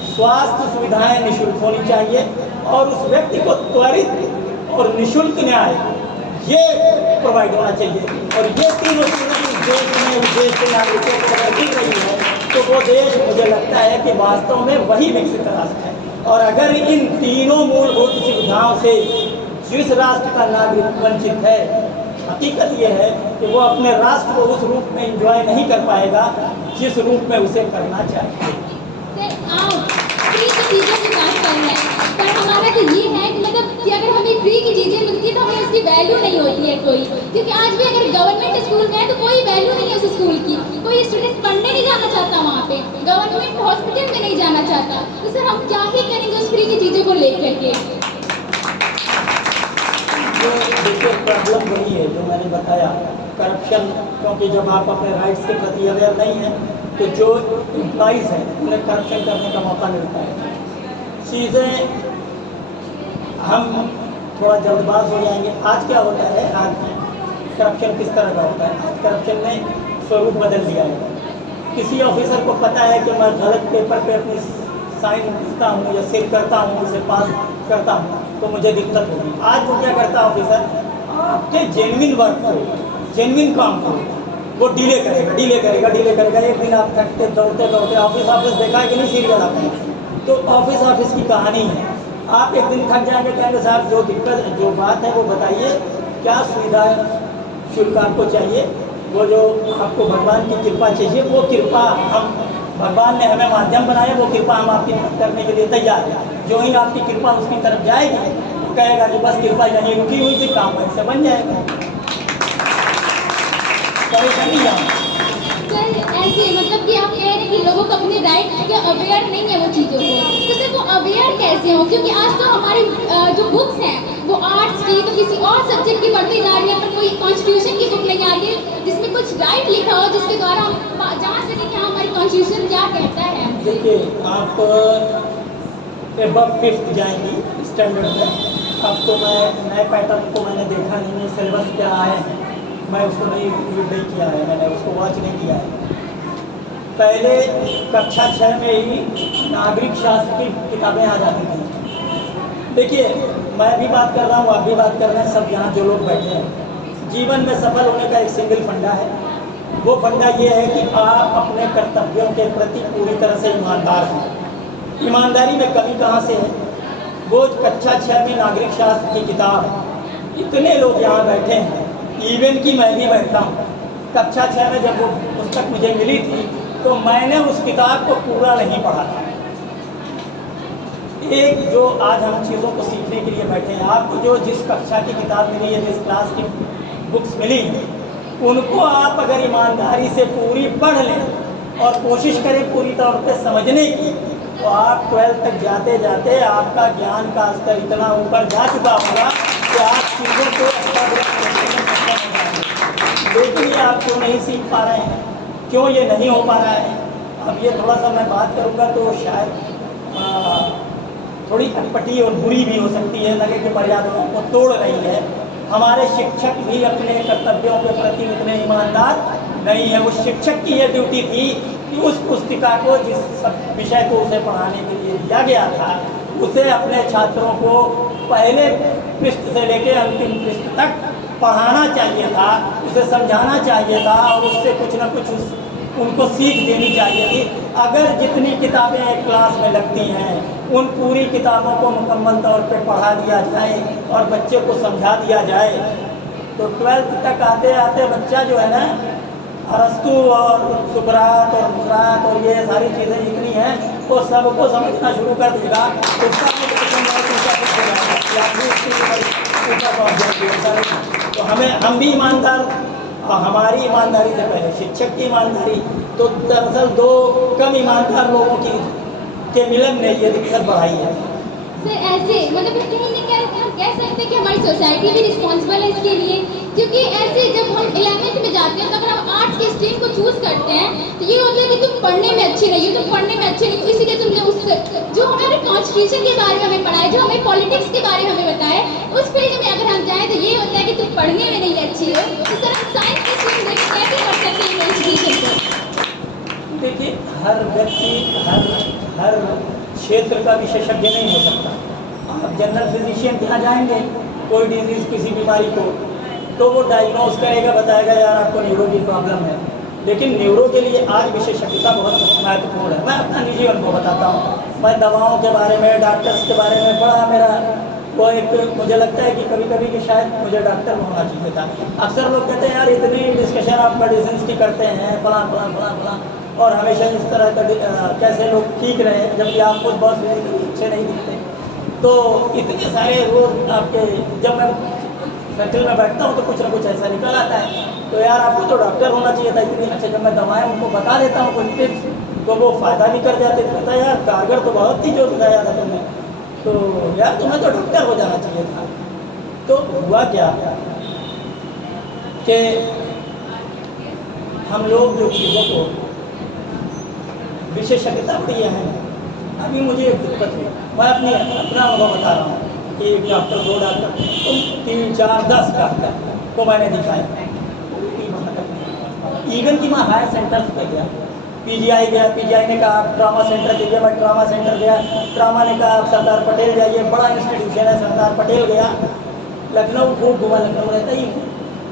स्वास्थ्य सुविधाएं निःशुल्क होनी चाहिए, और उस व्यक्ति को त्वरित और निःशुल्क न्याय ये प्रोवाइड होना चाहिए। और ये तीनों चीज़ें देश में, देश के नागरिकों को अगर मिल रही है तो वो देश, मुझे लगता है कि वास्तव में वही विकसित राष्ट्र है। और अगर इन तीनों मूलभूत सुविधाओं से जिस राष्ट्र का नागरिक वंचित है, हकीकत ये है कि वो अपने राष्ट्र को उस रूप में एंजॉय नहीं कर पाएगा जिस रूप में उसे करना चाहिए। सर, आप फ्री की चीज़ों की बात कर रहे हैं, पर हमारा तो ये है कि मतलब कि अगर हमें फ्री की चीज़ें मिलती है तो हमें उसकी वैल्यू नहीं होती है कोई, क्योंकि आज भी अगर गवर्नमेंट स्कूल में है तो कोई वैल्यू नहीं है उस स्कूल की, कोई स्टूडेंट पढ़ने नहीं जाना चाहता वहाँ पे, गवर्नमेंट हॉस्पिटल में नहीं जाना चाहता। तो सर, हम क्या ही करेंगे उस फ्री की चीज़ों को लेकर के? देखिए, प्रॉब्लम वही है जो मैंने बताया, करप्शन। क्योंकि जब आप अपने राइट्स के प्रति अवेयर नहीं हैं तो जो एम्प्लॉइज़ हैं उन्हें करप्शन करने का मौका मिलता है। चीज़ें, हम थोड़ा जल्दबाज हो जाएंगे। आज क्या होता है, आज करप्शन किस तरह का होता है? आज करप्शन ने स्वरूप बदल दिया है। किसी ऑफिसर को पता है कि मैं गलत पेपर पे अपनी साइन करता हूँ या सेव करता हूँ, उसे पास करता हूँ, तो मुझे दिक्कत होगी। आज वो क्या करता है ऑफिसर, आपके जेन्युइन वर्क को, जेन्युइन काम को वो डिले करेगा। एक दिन आप थकते दौड़ते ऑफिस देखा है कि नहीं सीरियल आपने, तो ऑफिस की कहानी है। आप एक दिन थक जाएंगे, कहेंगे साहब जो बात है वो बताइए, क्या सुविधा शुल्क आपको चाहिए, वो जो आपको भगवान की कृपा चाहिए, वो कृपा हम, भगवान ने हमें माध्यम बनाया, वो कृपा हम आपकी करने के लिए तैयार हैं। जो ही आपकी कृपा उसकी तरफ जाएगी, वो कहेगा कि बस कृपा यहीं रुकी हुई थी, काम वहीं से बन जाएगा। परेशानी यहाँ सर, ऐसे मतलब कि आप कह रहे हैं कि लोगों को अपने राइट के अवेयर नहीं है वो चीज़ों को, तो सर वो अवेयर कैसे हो? क्योंकि आज तो हमारी जो बुक्स हैं वो आर्ट्स की तो किसी और सब्जेक्ट की पढ़ती जा रही है, पर कोई कॉन्स्टिट्यूशन की बुक नहीं आती जिसमें कुछ राइट लिखा हो, जिसके द्वारा हम जान सकें कि हाँ हमारी कॉन्स्टिट्यूशन क्या कहता है। देखिए, आप एबव 5th जाएंगी स्टैंडर्ड में, अब तो मैं नए पैटर्न को मैंने देखा नहीं, सिलेबस क्या आए हैं मैं उसको नहीं किया है, मैंने उसको वॉच नहीं किया है। पहले कक्षा 6 में ही नागरिक शास्त्र की किताबें आ जाती थी। देखिए, मैं भी बात कर रहा हूँ, आप भी बात कर रहे हैं, सब यहाँ जो लोग बैठे हैं, जीवन में सफल होने का एक सिंगल फंडा है। वो फंडा ये है कि आप अपने कर्तव्यों के प्रति पूरी तरह से ईमानदार हैं। ईमानदारी में कमी कहाँ से है? वो कक्षा 6 में नागरिक शास्त्र की किताब, इतने लोग यहाँ बैठे हैं, इवन कि मैं भी बैठा हूँ। कक्षा 6 में जब वो पुस्तक मुझे मिली थी तो मैंने उस किताब को पूरा नहीं पढ़ा था। एक जो आज हम चीज़ों को सीखने के लिए बैठे हैं, आपको जो जिस कक्षा की किताब मिली है, जिस क्लास की बुक्स मिली हैं, उनको आप अगर ईमानदारी से पूरी पढ़ लें और कोशिश करें पूरी तौर पे समझने की, तो आप 12th तक जाते जाते आपका ज्ञान का स्तर इतना ऊपर जा चुका होगा कि आप चीज़ों को लेकिन ये आप क्यों नहीं सीख पा रहे हैं, क्यों ये नहीं हो पा रहा है? अब ये थोड़ा सा मैं बात करूँगा तो शायद थोड़ी अटपटी और बुरी भी हो सकती है, लगे कि मर्यादाओं को तोड़ रही है। हमारे शिक्षक भी अपने कर्तव्यों के प्रति उतने ईमानदार नहीं है। उस शिक्षक की यह ड्यूटी थी कि उस पुस्तिका को, जिस विषय को उसे पढ़ाने के लिए दिया गया था, उसे अपने छात्रों को पहले पृष्ठ से लेकर अंतिम पृष्ठ तक पढ़ाना चाहिए था, उसे समझाना चाहिए था और उससे कुछ ना कुछ उनको सीख देनी चाहिए थी। अगर जितनी किताबें एक क्लास में लगती हैं, उन पूरी किताबों को मुकम्मल तौर पे पढ़ा दिया जाए और बच्चे को समझा दिया जाए, तो 12th तक आते आते बच्चा जो है ना, अरस्तु और सुकरात और मुकरात और ये सारी चीज़ें जितनी हैं वो सबको समझना शुरू कर देगा। उसका तो हम भी ईमानदार, हमारी ईमानदारी से पहले शिक्षक की ईमानदारी, तो दरअसल दो कम ईमानदार लोगों की के मिलन ने ये दिक्कत बढ़ाई है। सर ऐसे मतलब कहीं न कहीं हम कह सकते हैं कि हमारी सोसाइटी भी रिस्पॉन्सिबल है इसके लिए, क्योंकि ऐसे जब हम 11th में जाते हैं तो अगर हम आर्ट्स के स्ट्रीम को चूज़ करते हैं तो ये होता है कि तुम पढ़ने में अच्छी नहीं हो, तुम पढ़ने में अच्छे नहीं हो, इसीलिए तुमने उस जो हमारे कॉन्स्टिट्यूशन के बारे में हमें पढ़ाया, जो हमें पॉलिटिक्स के बारे में हमें बताया, उस फील्ड में अगर हम जाएँ तो ये होता है कि तुम पढ़ने में नहीं अच्छी हो। तो सर हम साइंस के स्ट्रीम में कैसे कर सकते हैं इंस्टीट्यूशन को? देखिए, हर व्यक्ति हर क्षेत्र का विशेषज्ञ नहीं हो सकता। आप जनरल फिजिशियन के यहाँ जाएंगे, कोई डिजीज़ किसी बीमारी को, तो वो डायग्नोज करेगा, बताएगा यार आपको न्यूरो की प्रॉब्लम है। लेकिन न्यूरो के लिए आज विशेषज्ञता बहुत महत्वपूर्ण है। मैं अपना निजी अनुभव बताता हूँ। मैं दवाओं के बारे में, डॉक्टर्स के बारे में बड़ा मेरा वो एक, मुझे लगता है कि कभी कभी कि शायद मुझे डॉक्टर होना चाहिए था। अक्सर लोग कहते हैं यार इतनी डिस्कशन आप मेडिसिन की करते हैं, फलां फलां फलां फलां, और हमेशा इस तरह का कैसे लोग ठीक रहे, जबकि आप खुद बहुत अच्छे नहीं दिखते। तो इतने सारे रोज आपके, जब मैं सर्कल में बैठता हूँ तो कुछ ना कुछ ऐसा निकल आता है, तो यार आपको तो डॉक्टर होना चाहिए था इतनी। अच्छा, जब मैं दवाएं उनको बता देता हूँ कुछ टिप्स, तो वो फ़ायदा भी कर जाते, कहता है यार कारगर तो बहुत ही जो बताया था तुमने, तो यार तुम्हें तो डॉक्टर हो जाना चाहिए था। तो हुआ क्या कि हम लोग जो चीज़ों को विशेषज्ञता बड़ी है। अभी मुझे एक दिक्कत हुई, मैं अपना अनुभव बता रहा हूँ। एक डॉक्टर, दो डॉक्टर, तो 3, 4, 10 डॉक्टर को मैंने दिखाया। इवन कि मैं हायर सेंटर्स पे गया, पीजीआई गया, पीजीआई ने कहा आप ट्रामा सेंटर जाइए, मैं ट्रामा सेंटर गया, ट्रामा ने कहा आप सरदार पटेल जाइए, बड़ा इंस्टीट्यूशन है सरदार पटेल गया। लखनऊ खूब घूमा, लखनऊ रहता ही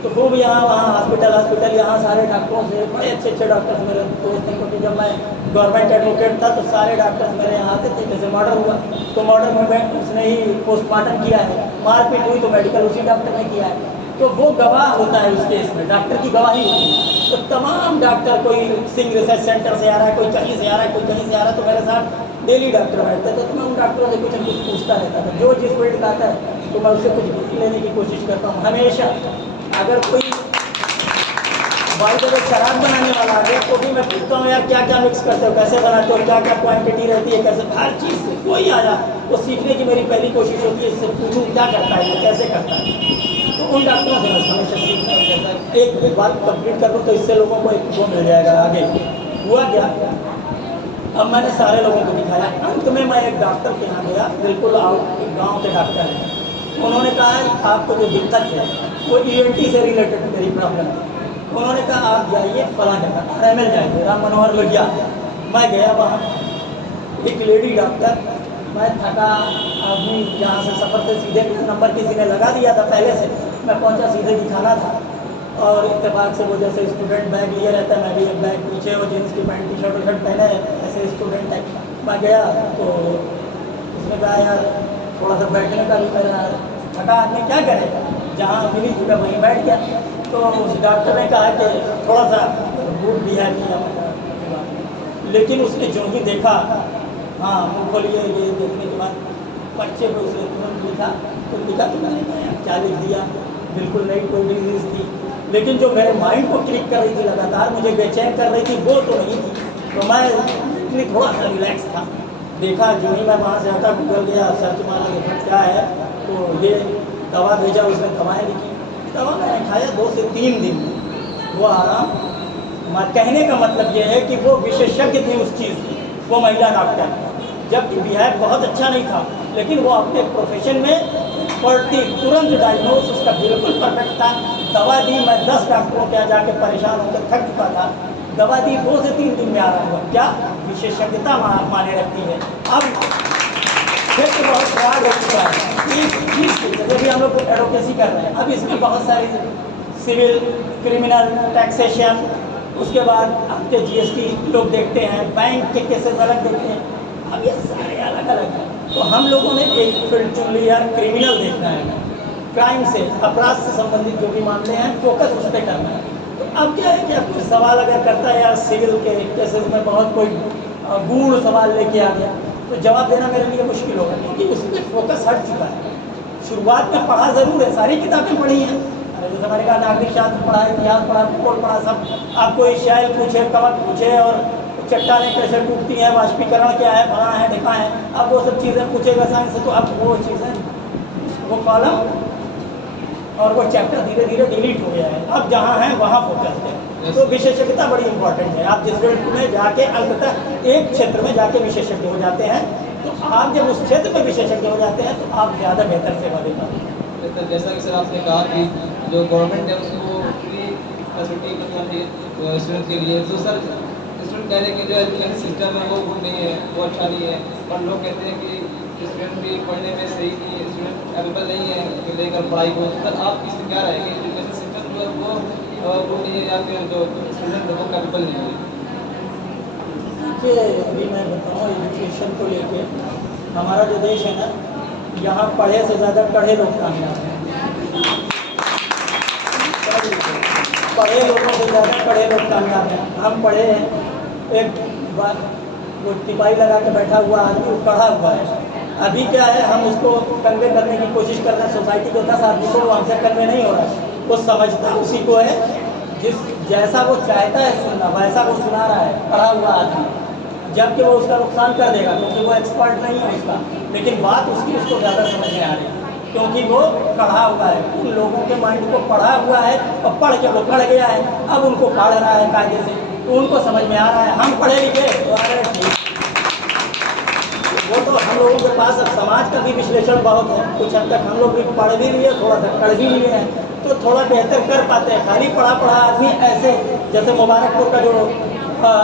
तो खूब यहाँ वहाँ हॉस्पिटल यहाँ सारे डॉक्टरों से, बड़े अच्छे अच्छे डॉक्टर्स मेरे दोस्त हैं, क्योंकि जब मैं गवर्नमेंट एडवोकेट था तो सारे डॉक्टर्स मेरे यहाँ आते थे। जैसे मर्डर हुआ तो मर्डर में उसने ही पोस्टमार्टम किया है, मारपीट हुई तो मेडिकल उसी डॉक्टर ने किया है, तो वो गवाह होता है उस केस में, डॉक्टर की गवाही होती है। तो तमाम डॉक्टर, कोई सिंह रिसर्च सेंटर से आ रहा है, कोई कहीं से आ रहा है, कोई कहीं से आ रहा है, तो मेरे साथ डेली डॉक्टर बैठते थे। तो मैं उन डॉक्टरों से कुछ न कुछ पूछता रहता था, जो जिस फील्ड का आता है तो मैं उससे कुछ लेने की कोशिश करता हूँ हमेशा। अगर कोई बाइक अगर शराब बनाने वाला आ गया तो भी मैं पूछता हूँ यार क्या क्या मिक्स करते हो, कैसे बनाते हो, क्या क्या क्वांटिटी रहती है, कैसे, हर चीज़ से कोई आया वो सीखने की मेरी पहली कोशिश होती है, इससे पूछूँ क्या करता है ये, कैसे करता है। तो उन डॉक्टरों से मैं हमेशा सीखता हूँ। एक बात कंप्लीट कर लूँ तो इससे लोगों को एक वो मिल जाएगा आगे। हुआ क्या, अब मैंने सारे लोगों को दिखाया, अंत में मैं एक डॉक्टर के यहाँ गया, बिल्कुल गाँव के डॉक्टर हैं। उन्होंने कहा आपको जो दिक्कत है वो ENT से रिलेटेड मेरी प्रॉब्लम है। उन्होंने कहा आप जाइए फलां जगह, RML जाइए, राम मनोहर लोहिया। मैं गया वहाँ, एक लेडी डॉक्टर, मैं थका आदमी, जहाँ से सफ़र से सीधे नंबर किसी ने लगा दिया था पहले से, मैं पहुँचा, सीधे दिखाना था। और इत्तेफाक से वो जैसे स्टूडेंट बैग लिए रहता है, मैं भी एक बैग पीछे, वो जीन्स की पैंट टी शर्ट पहने ऐसे स्टूडेंट है। मैं गया तो उसने कहा यार थोड़ा सा बैठने का भी मेरा थका आदमी क्या करेगा, जहाँ मिली जगह वहीं बैठ गया। तो उस डॉक्टर ने कहा कि थोड़ा सा भूख भी है किया, लेकिन उसने जो ही देखा, हाँ मुँह खोलिए, ये देखने के बाद पर्चे पर उसे तुरंत लिखा, तो लिखा तो मैंने कहा क्या लिख दिया, बिल्कुल नई कोई डिजीज़ थी, लेकिन जो मेरे माइंड को क्लिक कर रही थी, लगातार मुझे बेचैन कर रही थी, वो तो नहीं थी। तो मैं इतनी थोड़ा सा रिलैक्स था। देखा जो ही मैं वहाँ से आता, गूगल गया, सर्च मारा, देखा क्या है, तो ये दवा भेजा, उसने दवाएँ लिखी। दवा मैंने खाया 2 से 3 दिन में वो आराम। कहने का मतलब ये है कि वो विशेषज्ञ थी उस चीज़ की, वो महिला डॉक्टर, जबकि बिहेव बहुत अच्छा नहीं था, लेकिन वो अपने प्रोफेशन में पढ़ती, तुरंत डायग्नोस उसका बिल्कुल परफेक्ट था। दवा दी, मैं 10 डॉक्टरों के यहाँ जाके परेशान होकर थक चुका था, दवा दी, 2 से 3 दिन में आराम हुआ। क्या विशेषज्ञता माने रखती है। अब क्षेत्र बहुत खराब हो चुका है इस चीज़ की, जैसे भी हम लोग एडवोकेसी कर रहे हैं, अब इसमें बहुत सारी सिविल, क्रिमिनल, टैक्सेशन, उसके बाद आपके जीएसटी लोग देखते हैं, बैंक के केसेस अलग देखते हैं, अब ये सारे अलग अलग हैं। तो हम लोगों ने एक फील्ड चुन लिया, क्रिमिनल देखना है, क्राइम से, अपराध से संबंधित जो भी मामले हैं, फोकस उस पर करना है। तो अब क्या है कि अब कोई सवाल अगर करता है, या सिविल के केसेस में बहुत कोई गूढ़ सवाल लेके आ गया, तो जवाब देना मेरे लिए मुश्किल होगा, क्योंकि उस पर फोकस हट चुका है। शुरुआत में पढ़ा ज़रूर है, सारी किताबें पढ़ी हैं, जैसे हमारे कहा नागरिक शास्त्र पढ़ा, इतिहास पढ़ा, भूगोल पढ़ा, सब आपको शैल पूछे, कवक पूछे, और चट्टानें कैसे टूटती हैं, वाष्पीकरण क्या है, फला है, ढका है, अब वो सब चीज़ें पूछेगा साइंस से, तो अब वो चीज़ें, वो कॉलम और वो चैप्टर धीरे धीरे डिलीट हो गया है। अब जहाँ है वहाँ फोकस है। तो विशेषज्ञता बड़ी इंपॉर्टेंट है। आप जिस फील्ड में जाके अंततः एक क्षेत्र में जाके विशेषज्ञ हो जाते हैं, तो आप जब उस क्षेत्र में विशेषज्ञ हो जाते हैं, तो आप ज़्यादा बेहतर सेवा दे पाते हैं। जैसा कि सर आपने कहा कि जो गवर्नमेंट है उसको फ्री फैसिलिटी मतलब है स्टूडेंट के लिए, तो सर स्टूडेंट कह रहे हैं कि जो एजुकेशन सिस्टम है वो गुड नहीं है, वो अच्छा नहीं है, और लोग कहते हैं कि स्टूडेंट भी पढ़ने में सही नहीं है, स्टूडेंट अवेलेबल नहीं है कि लेकर पढ़ाई को। तो सर आप इसमें क्या रहेंगे, एजुकेशन सिस्टम जो है वो गुड नहीं है, या फिर जो स्टूडेंट है वो अवेलेबल नहीं है? देखिए, अभी मैं बताऊँ एजुकेशन को लेके, हमारा जो देश है ना, यहाँ पढ़े से ज़्यादा पढ़े लोग कामयाब हैं। पढ़े लोगों से ज़्यादा पढ़े लोग कामयाब हैं। हम पढ़े हैं, एक बात वो टिपाई लगा के बैठा हुआ आदमी वो पढ़ा हुआ है। अभी क्या है, हम उसको कन्वे करने की कोशिश कर रहे हैं सोसाइटी के 10 आदमी को, वो हमसे कन्वे नहीं हो रहा है। वो समझता उसी को है, जिस जैसा वो चाहता है सुनना, वैसा वो सुना रहा है पढ़ा हुआ आदमी, जबकि वो उसका नुकसान कर देगा, क्योंकि वो एक्सपर्ट नहीं है उसका, लेकिन बात उसको ज़्यादा समझ में आ रही है, क्योंकि वो पढ़ा हुआ है। उन लोगों के माइंड को पढ़ा हुआ है, और पढ़ के वो पढ़ गया है, अब उनको पढ़ रहा है कायदे से, तो उनको समझ में आ रहा है। हम पढ़े लिखे तो आ रहे ठीक, वो तो हम लोगों के पास अब समाज का भी विश्लेषण बहुत है, कुछ हद तक हम लोग भी पढ़ भी लिए, थोड़ा सा पढ़ भी लिए हैं, तो थोड़ा बेहतर कर पाते हैं। खाली पढ़ा आदमी ऐसे, जैसे मुबारकपुर का जो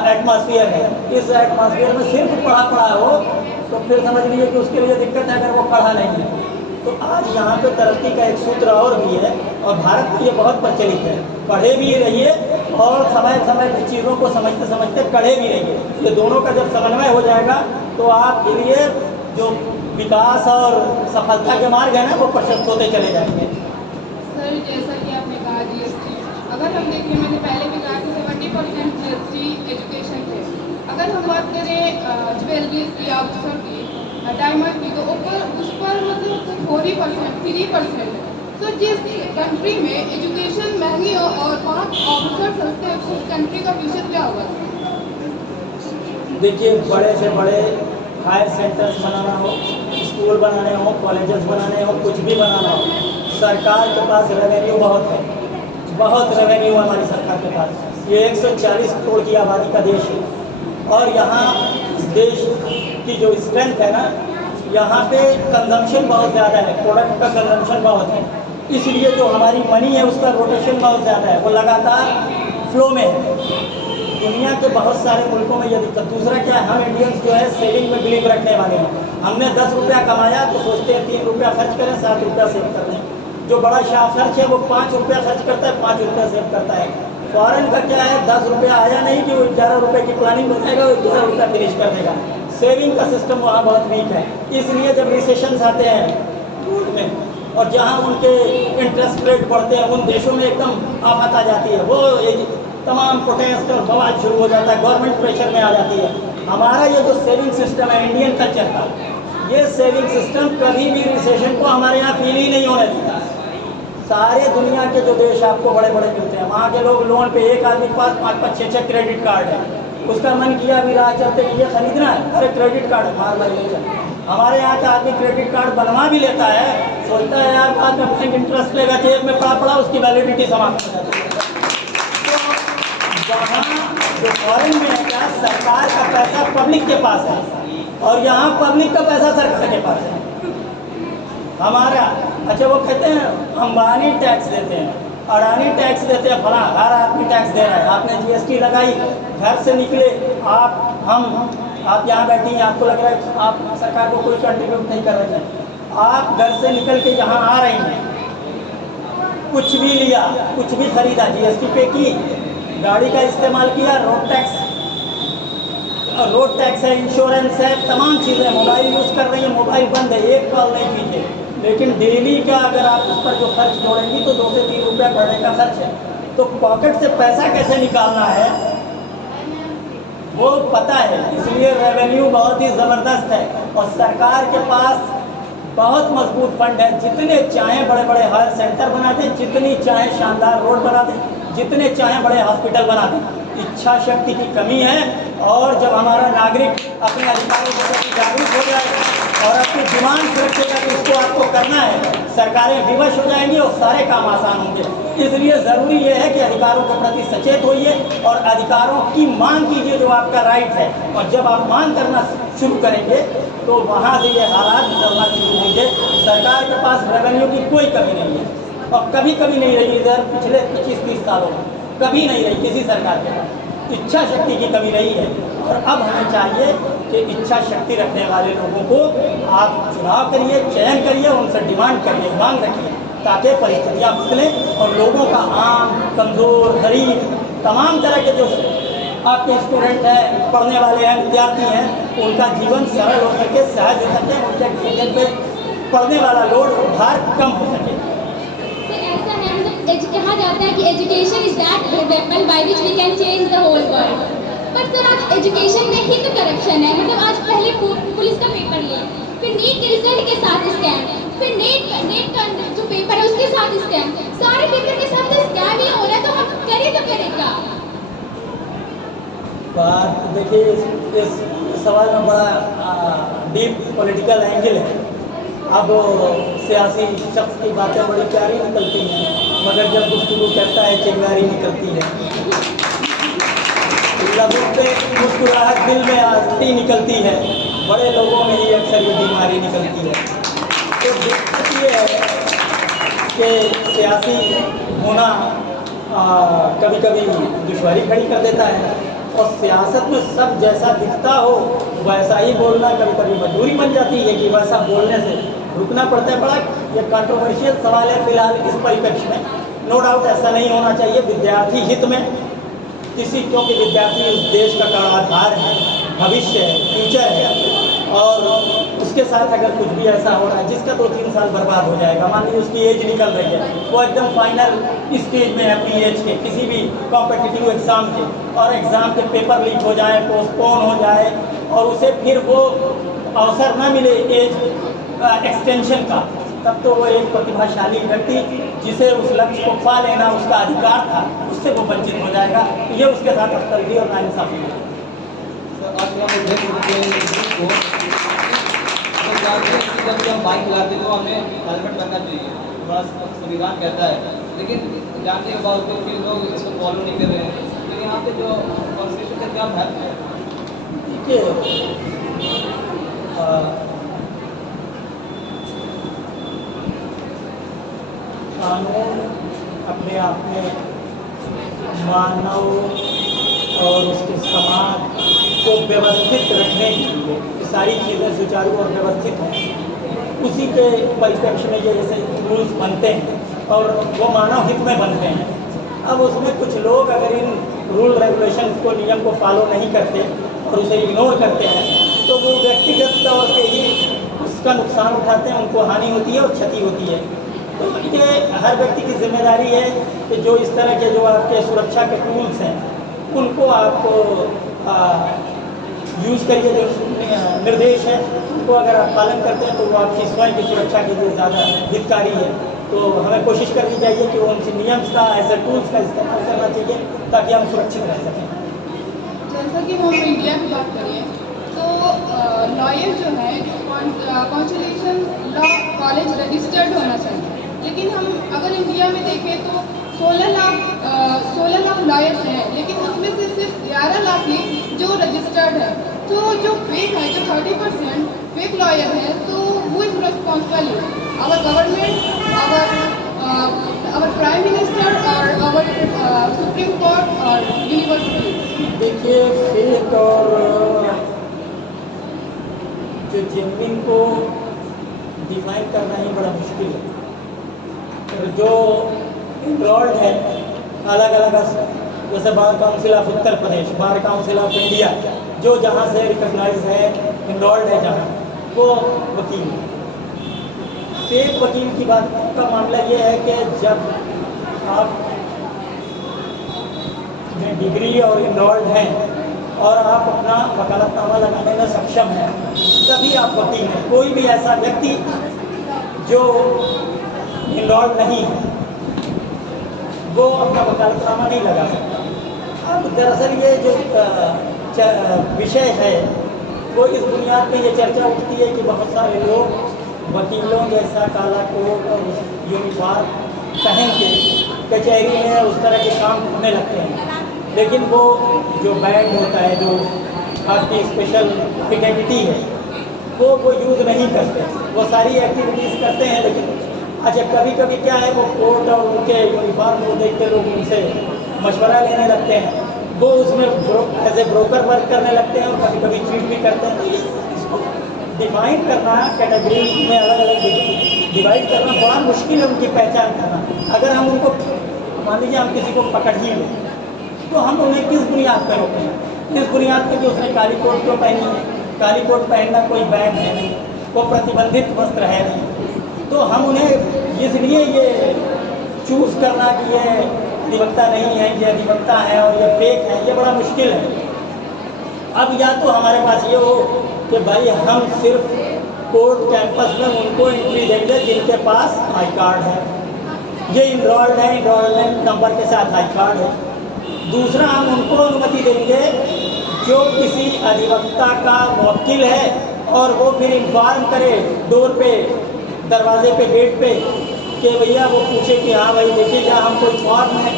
एटमॉस्फेयर है, इस एटमॉस्फेयर में सिर्फ पढ़ा हो, तो फिर समझ लीजिए कि उसके लिए दिक्कत है अगर वो पढ़ा नहीं है। तो आज यहाँ पे तरक्की का एक सूत्र और भी है, और भारत में ये बहुत प्रचलित है, पढ़े भी रहिए और समय समय की चीज़ों को समझते समझते पढ़े भी रहिए। ये दोनों का जब समन्वय हो जाएगा, तो आपके लिए जो विकास और सफलता के मार्ग है ना, वो प्रशस्त होते चले जाएंगे। सर, जैसा कि आपने कहा जीएसटी, अगर हम देखें, मैंने पहले भी कहा कि 70% जीएसटी एजुकेशन है। अगर हम बात करें ज्वेलरीज की, आभूषण की, डायमंड की, तो उस पर मतलब 3% है। तो जिस कंट्री में एजुकेशन महंगी हो और वहाँ आभूषण सस्ते हैं, उस कंट्री का फ्यूचर क्या होगा? देखिए, बड़े से बड़े हायर सेंटर्स बनाना हो, स्कूल बनाने हो, कॉलेजेस बनाने हो, कुछ भी बनाना हो, सरकार के पास रेवेन्यू बहुत है, बहुत रेवेन्यू हमारी सरकार के पास। ये 140 करोड़ की आबादी का देश है, और यहाँ इस देश की जो स्ट्रेंथ है ना, यहाँ पे कंजम्पशन बहुत ज़्यादा है, प्रोडक्ट का कंजम्पशन बहुत है, इसलिए जो हमारी मनी है उसका रोटेशन बहुत ज़्यादा है, वो लगातार फ्लो में है। दुनिया के बहुत सारे मुल्कों में ये दिक्कत। दूसरा क्या है, हम इंडियंस जो है सेविंग में बिलीव रखने वाले हैं। हमने 10 रुपया कमाया तो सोचते हैं 3 रुपया खर्च करें, 7 रुपया सेव कर लें। जो बड़ा खर्च है वो 5 रुपया खर्च करता है, 5 रुपया सेव करता है। फॉरेन का क्या है, 10 रुपया आया नहीं कि वो 11 रुपये की प्लानिंग बनाएगा, वो 11 रुपया फिनिश कर देगा। सेविंग का सिस्टम वहाँ बहुत वीक है। इसलिए जब रिसेशंस आते हैं फूड में और जहाँ उनके इंटरेस्ट रेट बढ़ते हैं, उन देशों में एकदम आफत आ जाती है, वो तमाम प्रोटेस्ट और बवाल शुरू हो जाता है, गवर्नमेंट प्रेशर में आ जाती है। हमारा ये जो सेविंग सिस्टम है इंडियन कल्चर का, ये सेविंग सिस्टम कभी भी रिसेशन को हमारे यहाँ फील ही नहीं होने देता। सारे दुनिया के जो देश आपको बड़े बड़े मिलते हैं, वहाँ के लोग लोन पे, एक आदमी के पास 5-5, 6-6 क्रेडिट कार्ड है, उसका मन किया अभी राह चलते ये खरीदना है, अरे क्रेडिट कार्ड मार ले चल। हमारे यहाँ का आदमी क्रेडिट कार्ड बनवा भी लेता है, सोचता है यार बाद में बैंक इंटरेस्ट लेगा, जेब में पड़ा पड़ा उसकी वैलिडिटी समाप्त हो जाती है। तो वहाँ जो फॉरेन में है क्या, सरकार का पैसा पब्लिक के पास है और यहाँ पब्लिक का पैसा सरकार के पास है। हमारा अच्छा वो कहते हैं अंबानी टैक्स देते हैं, अडानी टैक्स देते हैं, फला हर आदमी टैक्स दे रहा है। आपने जीएसटी लगाई, घर से निकले आप यहाँ बैठी हैं, आपको लग रहा है आप सरकार को कोई कंट्रीब्यूट नहीं कर रहे हैं। आप घर से निकल के यहाँ आ रही हैं, कुछ भी लिया, कुछ भी खरीदा, जीएसटी पे की, गाड़ी का इस्तेमाल किया, रोड टैक्स है, इंश्योरेंस है, तमाम चीज़ें, मोबाइल यूज़ कर रही है, मोबाइल बंद है, एक कॉल नहीं कीजिए। लेकिन डेली का अगर आप उस पर जो खर्च जोड़ेंगी तो 2 से 3 रुपये बढ़ने का खर्च है। तो पॉकेट से पैसा कैसे निकालना है वो पता है, इसलिए रेवेन्यू बहुत ही ज़बरदस्त है और सरकार के पास बहुत मजबूत फंड है। जितने चाहें बड़े बड़े हेल्थ सेंटर बना दें, जितनी चाहें शानदार रोड बना दें, जितने चाहें बड़े हॉस्पिटल बना दें। इच्छा शक्ति की कमी है और जब हमारा नागरिक अपने अधिकारों के प्रति जागरूक हो जाएगा और अपनी डिमांड रखेगा कि इसको आपको करना है, सरकारें विवश हो जाएंगी और सारे काम आसान होंगे। इसलिए ज़रूरी ये है कि अधिकारों के प्रति सचेत होइए और अधिकारों की मांग कीजिए जो आपका राइट है। और जब आप मांग करना शुरू करेंगे तो वहाँ से ये हालात बदलना शुरू होंगे। सरकार के पास रेवेन्यू की कोई कमी नहीं है और कभी कभी नहीं रही, इधर पिछले 25-30 सालों में कभी नहीं रही किसी सरकार के पास। इच्छा शक्ति की कमी रही है और अब हमें चाहिए कि इच्छा शक्ति रखने वाले लोगों को आप चुनाव करिए, चयन करिए, उनसे डिमांड करिए, मांग रखिए ताकि परिस्थितियाँ बदलें और लोगों का आम, कमज़ोर, गरीब, तमाम तरह के जो आपके स्टूडेंट हैं, पढ़ने वाले हैं, विद्यार्थी हैं, उनका जीवन सरल हो सके, सहज हो सके, उनके जीवन पे पढ़ने वाला लोड भार कम हो सके। ऐसा है, मतलब कहा जाता है कि education is that weapon by which we can change the whole world. पर सर आज एजुकेशन में ही तो करप्शन है। मतलब आज पहले पुलिस का पेपर लिए, फिर नीट के रिजल्ट के साथ स्कैम, फिर नेट का जो पेपर है उसके साथ स्कैम, सारे पेपर के साथ स्कैम ही हो रहा है। तो हम करें तो करें क्या? बात देखिए, इस सवाल में बड़ा डीप पॉलिटिकल एंगल है। अब सियासी शख्स की बातें बड़ी प्यारी निकलती हैं, मगर जब गुफ्तगू करता है चिंगारी निकलती है, लबों पे मुस्कुराहट, दिल में आस्ती निकलती है। बड़े लोगों में ही अक्सर ये बीमारी निकलती है। तो दिक्कत ये है कि सियासी होना कभी कभी दुश्वारी खड़ी कर देता है और सियासत में सब जैसा दिखता हो वैसा ही बोलना कभी कभी मजबूरी बन जाती है कि वैसा बोलने से रुकना पड़ता है। बड़ा ये कंट्रोवर्शियल सवाल है फिलहाल इस परिप्रेक्ष्य में। नो डाउट ऐसा नहीं होना चाहिए विद्यार्थी हित में, क्योंकि विद्यार्थी उस देश का आधार है, भविष्य है, फ्यूचर है। और उसके साथ अगर कुछ भी ऐसा हो रहा है जिसका 2-3 साल बर्बाद हो जाएगा, मान लीजिए उसकी एज निकल रही है, वो एकदम फाइनल स्टेज में है अपनी एज के, किसी भी कॉम्पिटिटिव एग्ज़ाम के, और एग्ज़ाम के पेपर लीक हो जाए, पोस्टपोन हो जाए और उसे फिर वो अवसर न मिले एज एक्सटेंशन का, तब तो वो एक प्रतिभाशाली व्यक्ति जिसे उस लक्ष्य को पा लेना उसका अधिकार था, उससे वो वंचित हो जाएगा। ये उसके साथ अफसरगी और नाइंसाफी है। जब भी हम बाइक चलाते तो हमें हेलमेट पहनना चाहिए, हमारा संविधान कहता है, लेकिन जानने के बावजूद भी लोग इसको फॉलो नहीं कर रहे हैं। तो यहाँ पे जो कॉन्स्टिट्यूशन का क्या महत्व है? देखिए, कानून अपने आप में मानव और उसके समाज को व्यवस्थित रखने के लिए सारी चीज़ें सुचारू और व्यवस्थित हों, उसी के परिप्रेक्ष्य में ये जैसे रूल्स बनते हैं और वो मानव हित में बनते हैं। अब उसमें कुछ लोग अगर इन रूल रेगुलेशन को, नियम को फॉलो नहीं करते और उसे इग्नोर करते हैं तो वो व्यक्तिगत तौर पे ही उसका नुकसान उठाते हैं, उनको हानि होती है और क्षति होती है। तो ये हर व्यक्ति की जिम्मेदारी है कि जो इस तरह के जो आपके सुरक्षा के टूल्स हैं उनको आप यूज़ करिए, जो निर्देश है उनको अगर आप पालन करते हैं तो वो आपकी स्वयं की सुरक्षा के लिए ज़्यादा हितकारी है। तो हमें कोशिश करनी चाहिए कि वो उनसे नियम का एज ए टूल्स का इस्तेमाल करना चाहिए ताकि हम सुरक्षित रह सकें। जैसा कि हम इंडिया की बात करें तो लॉयर जो है कॉन्स्टिट्यूशन लॉ कॉलेज रजिस्टर्ड होना चाहिए, लेकिन हम अगर इंडिया में देखें तो 16 लाख लॉयर्स हैं, लेकिन उसमें से सिर्फ 11 लाख ही जो रजिस्टर्ड है। तो जो फेक है, जो 30% फेक लॉयर है, तो वो is responsible our government, our prime minister और आवर सुप्रीम कोर्ट और यूनिवर्सिटी। देखिए, फेक और जो जेन्युइन को डिफाइन करना ही बड़ा मुश्किल है। और जो इनरोल्ड है अलग अलग, जैसे bar council of Uttar Pradesh, bar council of India, जो जहाँ से रिकॉग्नाइज है, इनरोल्ड है जहाँ, वो वकील है। फेक वकील की बात का मामला ये है कि जब आप में डिग्री और इनरोल्ड हैं और आप अपना वकालतनामा लगाने में सक्षम हैं, तभी आप वकील हैं। कोई भी ऐसा व्यक्ति जो इनरोल्ड नहीं है वो अपना वकालतनामा नहीं लगा सकता। अब दरअसल ये जो विषय है वो इस बुनियाद पे ये चर्चा उठती है कि बहुत सारे लोग वकीलों जैसा काला कोट और यूनिफॉर्म पहन के कचहरी में उस तरह के काम करने लगते हैं, लेकिन वो जो बैंड होता है, जो आपकी स्पेशल आइडेंटिटी है, वो यूज़ नहीं करते। वो सारी एक्टिविटीज़ करते हैं, लेकिन अच्छा कभी कभी क्या है, वो कोट और उनके यूनिफॉर्म को देख के लोग उनसे मशवरा लेने लगते हैं, वो उसमें एज ए ब्रोकर वर्क करने लगते हैं और कभी कभी चीट भी करते हैं। तो इसको डिफाइन करना, कैटेगरी में अलग अलग डिवाइड करना बड़ा मुश्किल है, उनकी पहचान करना। अगर हम उनको, मान लीजिए हम किसी को पकड़ ही लें तो हम उन्हें किस बुनियाद पर रोकें? इस बुनियाद पर कि उसने काली कोट क्यों पहनी है? काली कोट पहनना कोई बैन है नहीं, वो प्रतिबंधित वस्त्र है नहीं। तो हम उन्हें इसलिए ये चूज़ करना कि ये अधिवक्ता नहीं है, ये अधिवक्ता है और ये फेक है, ये बड़ा मुश्किल है। अब या तो हमारे पास ये हो कि भाई हम सिर्फ कोर्ट कैंपस में उनको एंट्री देंगे जिनके पास आई कार्ड है, ये इनरोल्ड है, इनरोलमेंट नंबर के साथ आई कार्ड है। दूसरा, हम उनको अनुमति देंगे जो किसी अधिवक्ता का मुवक्किल है और वो फिर इन्फॉर्म करे डोर पे, दरवाजे पे, गेट पे कि भैया वो पूछे कि हाँ भाई देखिए क्या हम कोई फॉर्म है,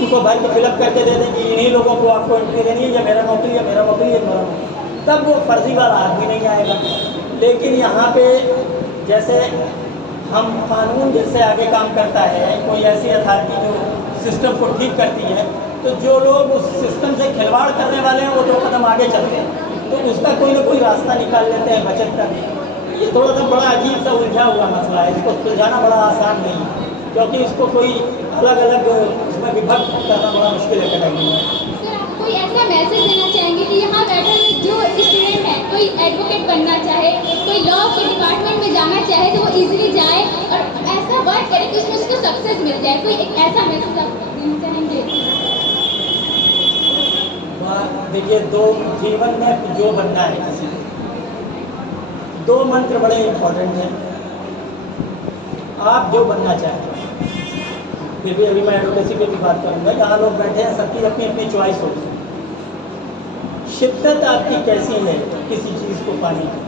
उनको भर के फिलअप करके दे दें कि इन्हीं लोगों को आपको एंट्री देनी है, या मेरा नौकरी है, मेरा नौकरी है, मेरा नौकरी। तब वो फर्जी वाला आदमी नहीं आएगा। लेकिन यहाँ पे जैसे हम कानून जैसे आगे काम करता है, कोई ऐसी अथॉरिटी जो सिस्टम को ठीक करती है, तो जो लोग उस सिस्टम से खिलवाड़ करने वाले हैं वो 2 कदम आगे चलते हैं, तो उसका कोई ना कोई रास्ता निकाल लेते हैं बचत करने। ये थोड़ा सा बड़ा अजीब सा उलझा हुआ मसला है, इसको सुलझाना बड़ा आसान नहीं है, क्योंकि इसको कोई अलग अलग उसमें विभक्त करना बड़ा मुश्किल है कैटेगरी में। सर, आप कोई ऐसा मैसेज देना चाहेंगे कि यहाँ बैठे हुए जो स्टूडेंट है, कोई एडवोकेट बनना चाहे, कोई लॉ के डिपार्टमेंट में जाना चाहे, तो वो इजीली जाए और ऐसा वर्क करे कि उसमें उसको सक्सेस मिल जाए? कोई एक ऐसा मैसेज आप देना चाहेंगे? देखिए, जीवन में जो बनना है किसी को, 2 मंत्र बड़े इम्पोर्टेंट हैं। आप जो बनना चाहें, फिर भी अभी मैं एडवोकेसी पे भी बात करूँगा, यहाँ लोग बैठे हैं, सबकी अपनी अपनी चॉइस होती है। शिद्दत आपकी कैसी है किसी चीज़ को पाने की,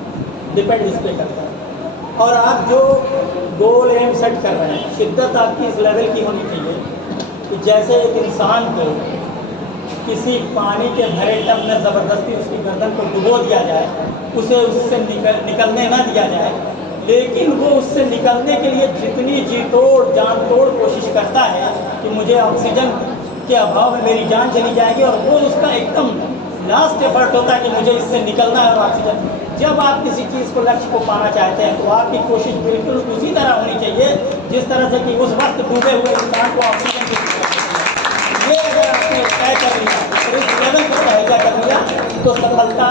डिपेंड इस पर करता है। और आप जो गोल एम सेट कर रहे हैं, शिद्दत आपकी इस लेवल की होनी चाहिए कि जैसे एक इंसान को किसी पानी के भरे टब में ज़बरदस्ती उसकी गर्दन को डुबो दिया जाए, उसे उससे निकलने ना दिया जाए, लेकिन वो उससे निकलने के लिए जितनी जी तोड़ जान तोड़ कोशिश करता है कि मुझे ऑक्सीजन के अभाव में मेरी जान चली जाएगी, और वो उसका एकदम लास्ट एफर्ट होता है कि मुझे इससे निकलना है और ऑक्सीजन। जब आप किसी चीज़ को, लक्ष्य को पाना चाहते हैं, तो आपकी कोशिश बिल्कुल उसी तरह होनी चाहिए जिस तरह से कि उस वक्त डूबे हुए इंसान को ऑक्सीजन की जरूरत है। ये अगर आपने तय कर लिया और इस लेवल पर तय कर लिया तो सफलता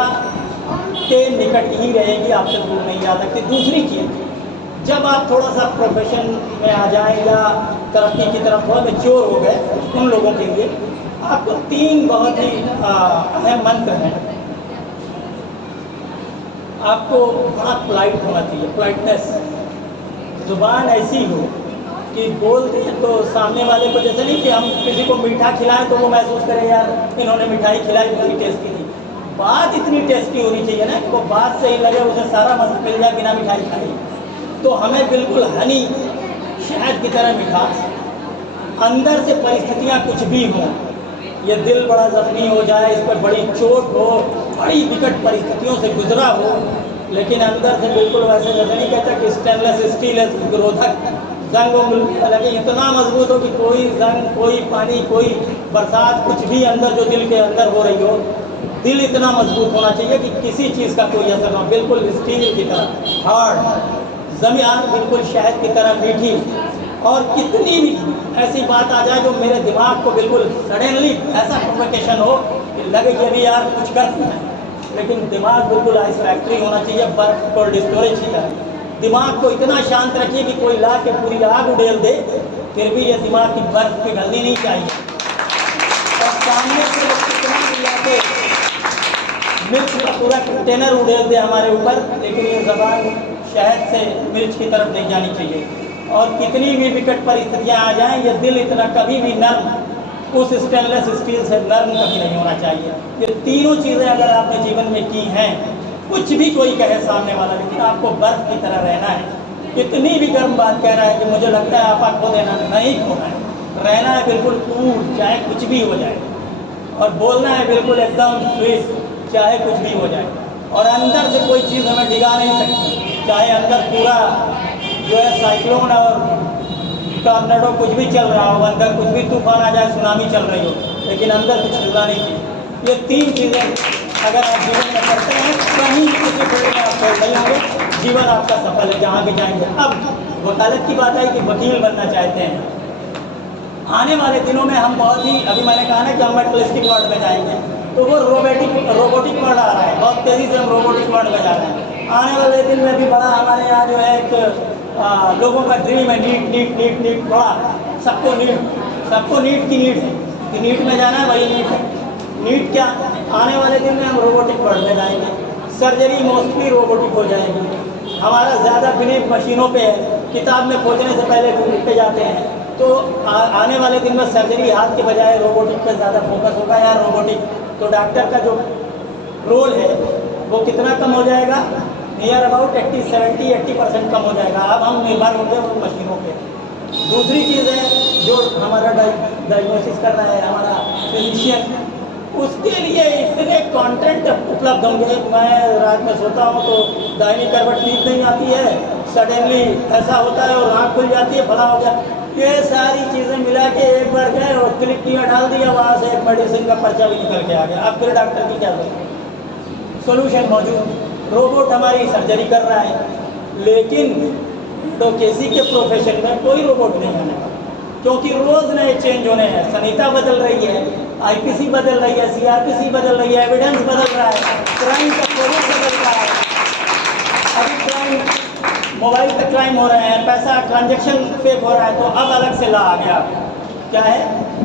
के निकट ही रहेगी, आपसे दूर नहीं जा सकती। दूसरी चीज़, जब आप थोड़ा सा प्रोफेशन में आ जाएं या तरक्की की तरफ थोड़ा मैच्योर हो गए, उन लोगों के लिए आपको 3 बहुत ही अहम मंत्र हैं। आपको बड़ा पोलाइट होना चाहिए, पोलाइटनेस। ज़ुबान ऐसी हो कि बोलते हैं तो सामने वाले को, जैसे नहीं कि हम किसी को मीठा खिलाएं तो वो महसूस करे यार इन्होंने मिठाई खिलाई बड़ी टेस्टी थी। बात इतनी टेस्टी होनी चाहिए ना कि वो बात सही लगे, उसे सारा मजा मिल जाए बिना मिठाई खाए। तो हमें बिल्कुल हनी शहद की तरह मिठास, अंदर से परिस्थितियाँ कुछ भी हों, ये दिल बड़ा ज़ख्मी हो जाए, इस पर बड़ी चोट हो, बड़ी विकट परिस्थितियों से गुजरा हो, लेकिन अंदर से बिल्कुल वैसे जैसे नहीं कहता कि स्टेनलेस स्टील है विरोधक, जंग लगे इतना मजबूत हो कि कोई जंग, कोई पानी, कोई बरसात, कुछ भी अंदर जो दिल के अंदर हो रही हो, दिल इतना मजबूत होना चाहिए कि किसी चीज़ का कोई असर ना हो, बिल्कुल स्टील की तरह हार्ड, ज़मीन बिल्कुल शहद की तरह मीठी। और कितनी भी ऐसी बात आ जाए जो मेरे दिमाग को बिल्कुल सडनली ऐसा प्रोवोकेशन हो कि लगे कि अभी यार कुछ करते हैं, लेकिन दिमाग बिल्कुल आइस फैक्ट्री होना चाहिए, बर्फ कोल्ड स्टोरेज की तरह। दिमाग को इतना शांत रखिए कि कोई ला के पूरी आग उड़ेल दे, फिर भी ये दिमाग की बर्फ पिघलनी नहीं चाहिए। और सामने से कितना भी आके मिर्च का पूरा कंटेनर उड़ेल दे हमारे ऊपर, लेकिन ये ज़बान शहद से मिर्च की तरफ नहीं जानी चाहिए। और कितनी भी विकट परिस्थितियाँ आ जाएं, ये दिल इतना कभी भी नर्म, उस स्टेनलेस स्टील से नर्म कभी नहीं होना चाहिए। ये तीनों चीज़ें अगर आपने जीवन में की हैं, कुछ भी कोई कहे सामने वाला, लेकिन आपको बर्फ की तरह रहना है। कितनी भी गर्म बात कह रहा है कि मुझे लगता है आपा खो देना, नहीं खोना है, रहना है बिल्कुल कूल, चाहे कुछ भी हो जाए, और बोलना है बिल्कुल एकदम स्वीट, चाहे कुछ भी हो जाए। और अंदर से कोई चीज़ हमें डिगा नहीं सकती, चाहे अंदर पूरा जो है साइक्लोन और टॉर्नेडो कुछ भी चल रहा हो, अंदर कुछ भी तूफान आ जाए, सुनामी चल रही हो, लेकिन अंदर कुछ हिलना नहीं चाहिए। ये 3 चीज़ें अगर आप जीवन में करते हैं, कहीं किसी फील्ड में आप फेल नहीं होंगे, जीवन आपका सफल है जहाँ भी जाएंगे। अब वकालत की बात आई कि वकील बनना चाहते हैं। आने वाले दिनों में हम बहुत ही, अभी मैंने कहा ना कि हम मेटलिस्टिक वर्ल्ड में जाएंगे, तो वो रोबोटिक वर्ल्ड आ रहा है, बहुत तेज़ी से हम रोबोटिक वर्ल्ड में जा रहे हैं। आने वाले दिन में भी बड़ा हमारे यहाँ जो है एक लोगों का ड्रीम है, नीट नीट नीट नीट, बड़ा सबको नीट की नीड है कि नीट में जाना है, वही नीट है। नीट क्या, आने वाले दिन में हम रोबोटिक वर्ल्ड में जाएंगे, सर्जरी मोस्टली रोबोटिक हो जाएगी। हमारा ज़्यादा बिलीव मशीनों पे है, किताब में खोजने से पहले गूगल पे जाते हैं, तो आने वाले दिन में सर्जरी हाथ के बजाय रोबोटिक पे ज़्यादा फोकस होगा या रोबोटिक। तो डॉक्टर का जो रोल है वो कितना कम हो जाएगा, नियर अबाउट 80% कम हो जाएगा। अब हम निर्भर होंगे उन मशीनों पे। दूसरी चीज़ है जो हमारा डायग्नोसिस कर रहा है हमारा फिजिशियन, उसके लिए इतने कंटेंट उपलब्ध होंगे। मैं रात में सोता हूँ तो दाहिनी करवट नींद नहीं आती है, सडनली ऐसा होता है और आँख खुल जाती है, भला हो गया। ये सारी चीज़ें मिला के एक बार गए और क्लिक किया, डाल दिया, वहाँ से एक मेडिसिन का पर्चा भी निकल के आ गया। अब फिर डॉक्टर की क्या जरूरत, सोल्यूशन मौजूद। रोबोट हमारी सर्जरी कर रहा है, लेकिन एडवोकेसी के प्रोफेशन में कोई रोबोट नहीं आने वाला, क्योंकि रोज़ नए चेंज होने हैं। संहिता बदल रही है, IPC बदल रही है, CRPC बदल रही है, एविडेंस बदल रहा है, क्राइम का प्रोसेस बदल रहा है। अभी क्राइम, मोबाइल पे क्राइम हो रहे हैं, पैसा ट्रांजैक्शन फेक हो रहा है, तो अब अलग से ला आ गया, क्या है,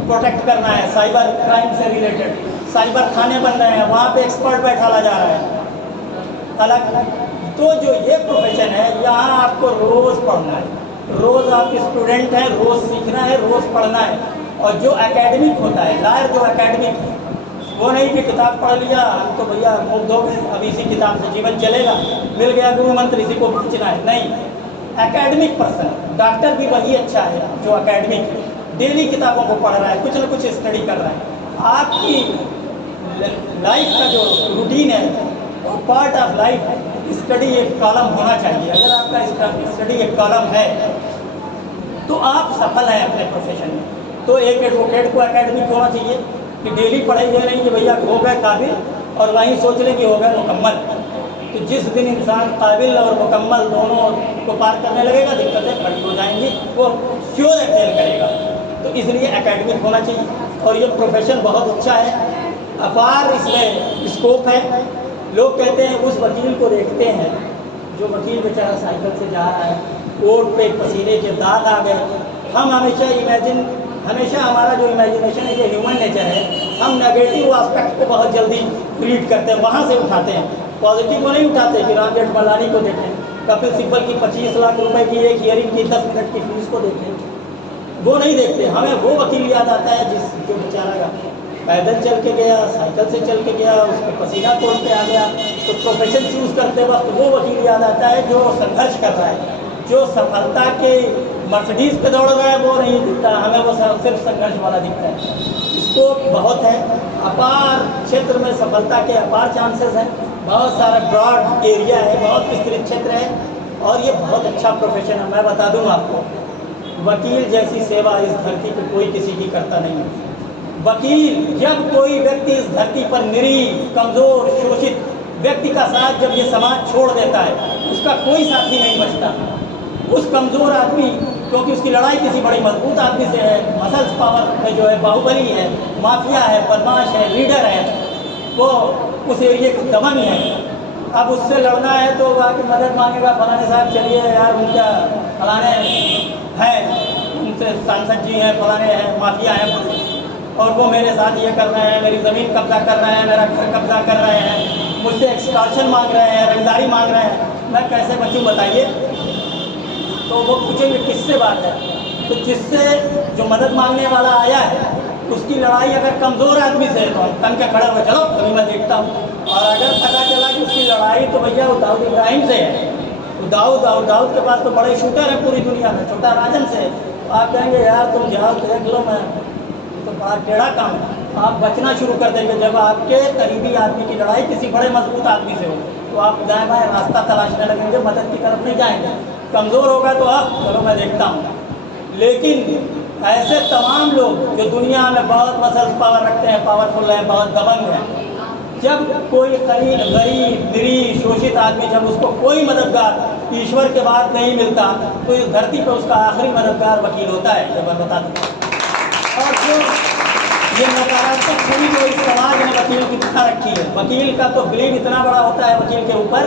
प्रोटेक्ट करना है साइबर क्राइम से रिलेटेड। साइबर थाने बन रहे हैं, वहाँ पे एक्सपर्ट बैठाला जा रहा है अलग। तो जो ये प्रोफेशन है, यहाँ आपको रोज़ पढ़ना है, रोज़ आप स्टूडेंट हैं, रोज़ सीखना है, रोज़ पढ़ना है। और जो एकेडमिक होता है, लायर जो एकेडमिक, वो नहीं कि किताब पढ़ लिया तो भैया मुग्ध हो गए, अब इसी किताब से जीवन चलेगा, मिल गया गुरु मंत्र, इसी को बेचना है, नहीं। एकेडमिक पर्सन, डॉक्टर भी वही अच्छा है जो एकेडमिक डेली किताबों को पढ़ रहा है, कुछ न कुछ स्टडी कर रहा है। आपकी लाइफ का जो रूटीन है, पार्ट ऑफ लाइफ स्टडी एक कॉलम होना चाहिए। अगर आपका स्टडी एक कॉलम है तो आप सफल हैं अपने प्रोफेशन में। तो एक एडवोकेट को एकेडमिक होना चाहिए कि डेली पढ़ेंगे नहीं कि भैया हो गए काबिल और वहीं सोच लें कि हो गए मुकम्मल। तो जिस दिन इंसान काबिल और मुकम्मल दोनों को पार करने लगेगा, दिक्कतें खड़ी हो जाएंगी, वो श्योर है फेल करेगा। तो इसलिए एकेडमिक होना चाहिए। और ये प्रोफेशन बहुत अच्छा है, अपार इसमें स्कोप है। लोग कहते हैं उस वकील को देखते हैं जो वकील बेचारा साइकिल से जा रहा है, कोट पे पसीने के दाग आ गए। हम हमेशा हमारा जो इमेजिनेशन है, ये ह्यूमन नेचर है, हम नेगेटिव एस्पेक्ट को बहुत जल्दी रीड करते हैं, वहाँ से उठाते हैं, पॉजिटिव को नहीं उठाते कि राम जेठमलानी को देखें, कपिल सिब्बल की 25 लाख रुपए की एक हियरिंग की 10 मिनट की फीस को देखें, वो नहीं देखते। हमें वो वकील याद आता है जो बेचारा पैदल चल के गया, साइकिल से चल के गया, उसको पसीना तोड़ के आ गया। तो प्रोफेशन चूज करते वक्त वो वकील याद आता है जो संघर्ष कर रहा है, जो सफलता के मर्सिडीज पे दौड़ रहा है, वो नहीं दिखता, हमें वो सिर्फ संघर्ष वाला दिखता है। स्कोप बहुत है, अपार क्षेत्र में सफलता के अपार चांसेस हैं, बहुत सारा ब्रॉड एरिया है, बहुत विस्तृत क्षेत्र है और ये बहुत अच्छा प्रोफेशन है। मैं बता दूँ आपको, वकील जैसी सेवा इस धरती पर कोई किसी की करता नहीं है। वकील, जब कोई व्यक्ति इस धरती पर निरीह, कमज़ोर, शोषित व्यक्ति का साथ जब ये समाज छोड़ देता है, उसका कोई साथी नहीं बचता। उस कमज़ोर आदमी, क्योंकि उसकी लड़ाई किसी बड़ी मजबूत आदमी से है, मसल्स पावर में जो है बाहुबली है, माफिया है, बदमाश है, लीडर है, वो उस एरिए का दबंग है। अब उससे लड़ना है तो वो आके मदद मांगेगा, फलाने साहब चलिए यार, उनका फलाने हैं, उनसे सांसद जी हैं, फलाने हैं, माफिया हैं, और वो मेरे साथ ये कर रहे हैं, मेरी ज़मीन कब्जा कर रहे हैं, मेरा घर कब्जा कर रहे हैं, मुझसे एक्सटॉर्शन मांग रहे हैं, रंगदारी मांग रहे हैं, मैं कैसे बचूं बताइए। तो वो पूछेंगे किससे बात है, तो जिससे जो मदद मांगने वाला आया है उसकी लड़ाई अगर कमज़ोर आदमी से है तो हम तन के खड़े हुए चलो अभी मैं देखता हूँ। और अगर पता चला कि उसकी लड़ाई तो भैया वो दाऊद इब्राहिम से है, तो दाऊद के पास तो बड़े शूटर हैं पूरी दुनिया में, छोटा राजन से, आप कहेंगे यार तुम जाओ देख लो, मैं तो बात टेढ़ा काम है, आप बचना शुरू कर देंगे। जब आपके करीबी आदमी की लड़ाई किसी बड़े मजबूत आदमी से हो तो आप दाएं बाएं रास्ता तलाशने लगेंगे, मदद की तरफ नहीं जाएंगे। कमज़ोर होगा तो चलो मैं देखता हूँ। लेकिन ऐसे तमाम लोग जो दुनिया में बहुत मसल्स पावर रखते हैं, पावरफुल हैं, बहुत दबंग हैं, जब कोई गरीब, निरीह, शोषित आदमी, जब उसको कोई मददगार ईश्वर के बाद नहीं मिलता तो इस धरती पर उसका आखिरी मददगार वकील होता है, जब मैं बता दूँ। और जो ये नकारात्मक छवि जो इस समाज ने वकीलों की दिखा रखी है, वकील का तो ब्लेम इतना बड़ा होता है वकील के ऊपर,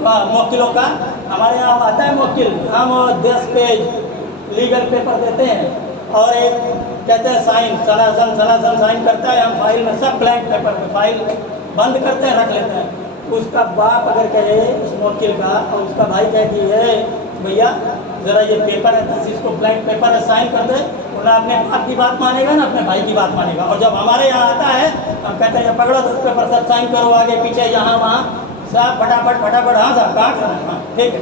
मुवक्किलों का। हमारे यहाँ आता है मुवक्किल, हम 10 पेज लीगल पेपर देते हैं और एक कहते हैं साइन, सनासन साइन करता है, हम फाइल में सब ब्लैंक पेपर में फाइल बंद करते हैं, रख लेते हैं। उसका बाप अगर कहे उस मुवक्किल का, और उसका भाई कहे कि ये भैया ज़रा ये पेपर है, बस इसको ब्लैंक पेपर है, साइन कर दे, ना अपने बाप की बात मानेगा ना अपने भाई की बात मानेगा। और जब हमारे यहाँ आता है हम कहते हैं पकड़ो 10 पेपर, सब साइन करो, आगे पीछे यहाँ वहाँ सब फटाफट। हाँ साहब कहाँ करना है, हाँ ठीक है।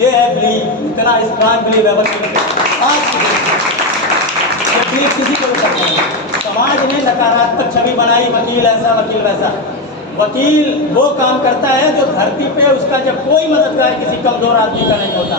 ये है बिलीव, इतना स्ट्रांग बिलीव है वकील आज बिलीव किसी को भी करते हैं। समाज ने नकारात्मक छवि बनाई, वकील ऐसा, वकील वैसा। वकील वो काम करता है जो धरती पे उसका जब कोई मददगार किसी कमज़ोर आदमी का नहीं होता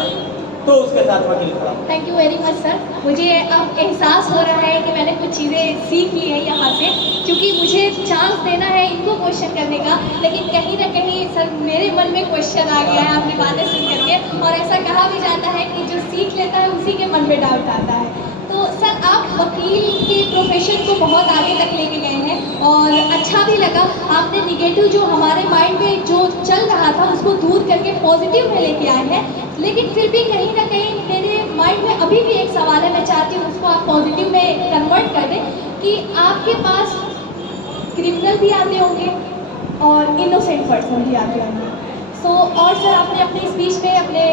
तो उसके साथ वकील खड़ा। Thank you very much sir. मुझे अब एहसास हो रहा है कि मैंने कुछ चीज़ें सीख ली हैं यहाँ से, क्योंकि मुझे चांस देना है इनको क्वेश्चन करने का, लेकिन कहीं ना कहीं सर मेरे मन में क्वेश्चन आ गया है आपकी बातें सुन करके। और ऐसा कहा भी जाता है कि जो सीख लेता है उसी के मन में डाउट आता है। तो सर आप वकील के प्रोफेशन को बहुत आगे तक लेके गए हैं और अच्छा भी लगा, आपने निगेटिव जो हमारे माइंड में जो चल रहा था उसको दूर करके पॉजिटिव में लेके आए हैं। लेकिन फिर भी कहीं ना कहीं मेरे माइंड में अभी भी एक सवाल है, मैं चाहती हूँ उसको आप पॉजिटिव में कन्वर्ट कर दें कि आपके पास क्रिमिनल भी आते होंगे और इनोसेंट पर्सन भी आते होंगे। और सर आपने अपने स्पीच में अपने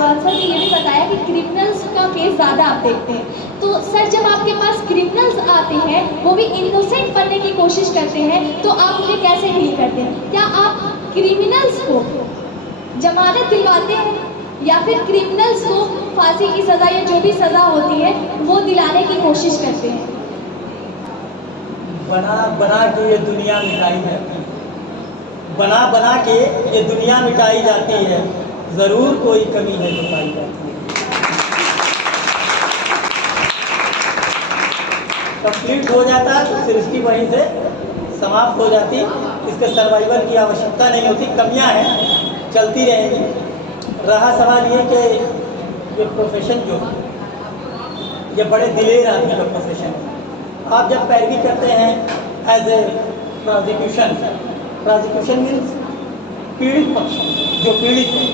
आंसर में ये भी बताया कि क्रिमिनल्स का केस ज़्यादा आप देखते हैं। तो सर जब आपके पास क्रिमिनल्स आते हैं, वो भी इनोसेंट बनने की कोशिश करते हैं, तो आप उन्हें कैसे डील करते हैं? क्या आप क्रिमिनल्स को जमानत दिलवाते हैं या फिर क्रिमिनल्स को फांसी की सज़ा या जो भी सज़ा होती है वो दिलाने की कोशिश करते हैं? बना के ये दुनिया मिटाई जाती है, बना के ये दुनिया मिटाई जाती है, ज़रूर कोई कमी है तो पाई जाती है। कंप्लीट हो जाता है तो सृष्टि वहीं से समाप्त हो जाती, इसके सर्वाइवल की आवश्यकता नहीं होती। कमियां हैं, चलती रहेंगी। रहा सवाल ये कि ये प्रोफेशन जो है ये बड़े दिलेर आदमी का प्रोफेशन है। आप जब पैरवी करते हैं एज ए प्रोसिक्यूशन मीन्स पीड़ित पक्ष जो पीड़ित है,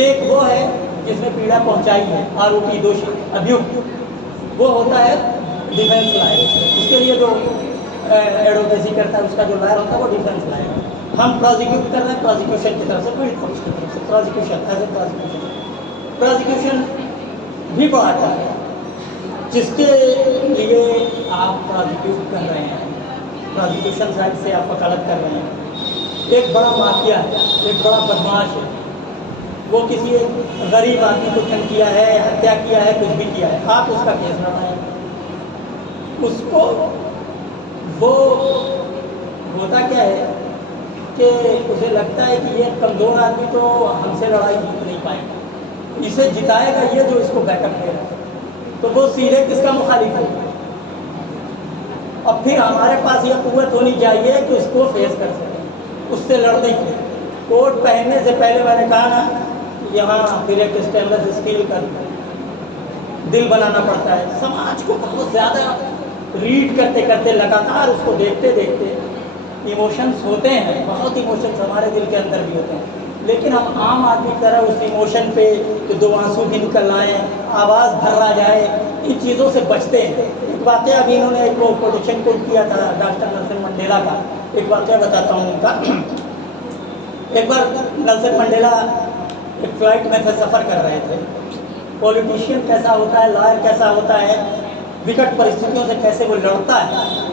एक वो है जिसने पीड़ा पहुंचाई है, आरोपी दोषी अभियुक्त, वो होता है डिफेंस लॉयर। उसके लिए जो एडवोकेसी करता है उसका जो लॉयर होता है वो डिफेंस लॉयर। हम प्रोसिक्यूट कर रहे हैं प्रोसिक्यूशन की तरफ से, पीड़ित पक्ष की तरफ से प्रोसिक्यूशन एज ए प्रोसिक्यूशन भी बड़ा टफ है। जिसके लिए आप प्रोसिक्यूट कर रहे हैं, प्रोसिक्यूशन साइड से आप वकालत कर रहे हैं, एक बड़ा माफिया है, एक बड़ा बदमाश है, वो किसी एक गरीब आदमी को खून किया है, हत्या किया है, कुछ भी किया है, आप उसका केस लड़ाएं। उसको वो होता क्या है कि उसे लगता है कि ये कमज़ोर आदमी तो हमसे लड़ाई जीत नहीं पाएगा, इसे जिताएगा ये जो इसको बैकअप दे रहा है, तो वो सीधे किसका मुखालिफ है। और फिर हमारे पास ये कुव्वत होनी चाहिए कि उसको फेस कर सके, उससे लड़ने की। कोट पहनने से पहले मैंने कहा ना, यहाँ फिर एक स्टेनलेस स्टील का दिल बनाना पड़ता है। समाज को बहुत ज़्यादा रीड करते करते लगातार उसको देखते देखते इमोशंस होते हैं, बहुत इमोशंस हमारे दिल के अंदर भी होते हैं, लेकिन हम आम आदमी की तरह उस इमोशन पे तो दो आंसू भी निकल आए, आवाज़ भर जाए, इन चीज़ों से बचते हैं। एक वाक़या अभी इन्होंने एक वो प्रोटेक्शन कोड किया था डॉक्टर नेल्सन मंडेला का, एक वाक़या बताता हूँ उनका। एक बार नेल्सन मंडेला एक फ़्लाइट में थे, सफ़र कर रहे थे। पॉलिटिशियन कैसा होता है, लॉयर कैसा होता है, विकट परिस्थितियों से कैसे वो लड़ता है।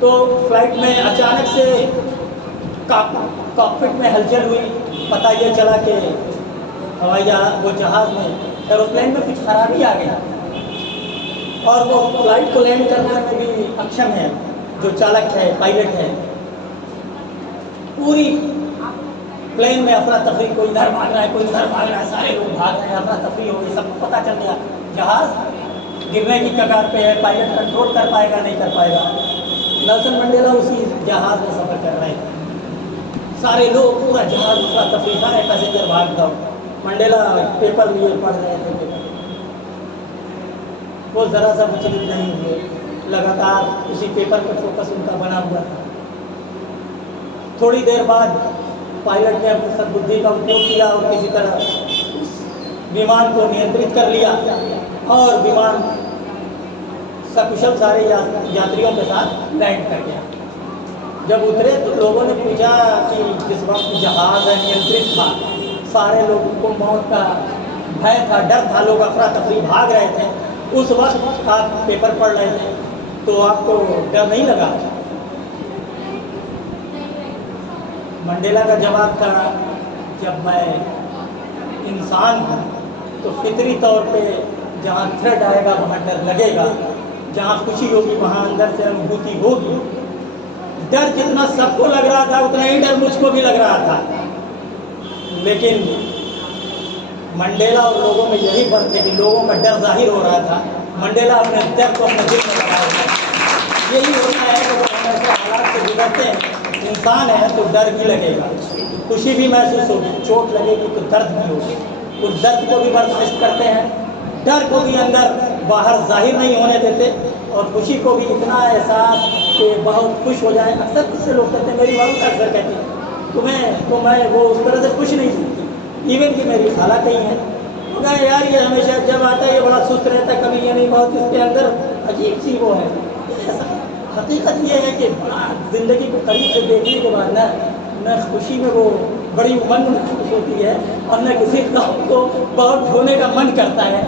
तो फ्लाइट में अचानक से कॉकपिट में हलचल हुई, पता ये चला कि हवाई जहाज वो जहाज़ में एरोप्लेन में कुछ खराबी आ गई और वो फ्लाइट को लैंड करने में भी अक्षम है, जो चालक है, पायलट है। पूरी प्लेन में अफरा तफरी, कोई इधर भाग रहा है, कोई उधर भाग रहा है, सारे लोग भाग रहे हैं, अफरा तफरी हो गई। सबको पता चल गया जहाज़ गिरने की कगार पे है, पायलट कंट्रोल कर पाएगा नहीं कर पाएगा। नेल्सन मंडेला उसी जहाज़ में सफ़र कर रहे थे, सारे लोग, पूरा जहाज़ अफरा तफरी, सारे पैसेंजर भाग दौड़। मंडेला पेपर लिए पढ़ रहे थे, पेपर वो ज़रा सा विचलित नहीं हुए, लगातार उसी पेपर पे फोकस उनका बना हुआ था। थोड़ी देर बाद पायलट ने अपनी सद्बुद्धि का उपयोग किया और किसी तरह विमान को नियंत्रित कर लिया और विमान सकुशल सारे यात्रियों के साथ लैंड कर गया। जब उतरे तो लोगों ने पूछा कि जिस वक्त जहाज़ नियंत्रित था, सारे लोगों को मौत का भय था, डर था, लोग अफरा तफरी भाग रहे थे, उस वक्त आप पेपर पढ़ रहे थे, तो आपको डर नहीं लगा? मंडेला का जवाब था, जब मैं इंसान हूँ तो फितरी तौर पे जहाँ थ्रेड आएगा वहाँ डर लगेगा, जहाँ खुशी होगी वहाँ अंदर से अनुभूति होगी। डर जितना सबको लग रहा था उतना ही डर मुझको भी लग रहा था, लेकिन मंडेला और लोगों में यही फर्क है कि लोगों का डर जाहिर हो रहा था, मंडेला अपने डर को अपने दिल में लगाया था। यही होता है कि जब ऐसे हालात से गुजरते हैं, इंसान है तो डर भी लगेगा, खुशी भी महसूस होगी, चोट लगेगी तो दर्द भी होगी। उस दर्द को भी बर्दाश्त करते हैं, डर को भी अंदर बाहर जाहिर नहीं होने देते, और खुशी को भी इतना एहसास कि बहुत खुश हो जाए। अक्सर किससे लोग कहते हैं, मेरी वालदा अक्सर कहती है तुम्हें तो मैं वो उस तरह से खुश नहीं थी, इवन कि मेरी खाला कहीं है, तो कहा यार ये हमेशा जब आता है ये बड़ा सुस्त रहता है, कभी ये नहीं, बहुत इसके अंदर अजीब सी वो है। ऐसा हकीकत ये है कि ज़िंदगी को करीब से देखने के बाद न खुशी में वो बड़ी उमंग महसूस होती है और न किसी काम को बहुत ढोने का मन करता है।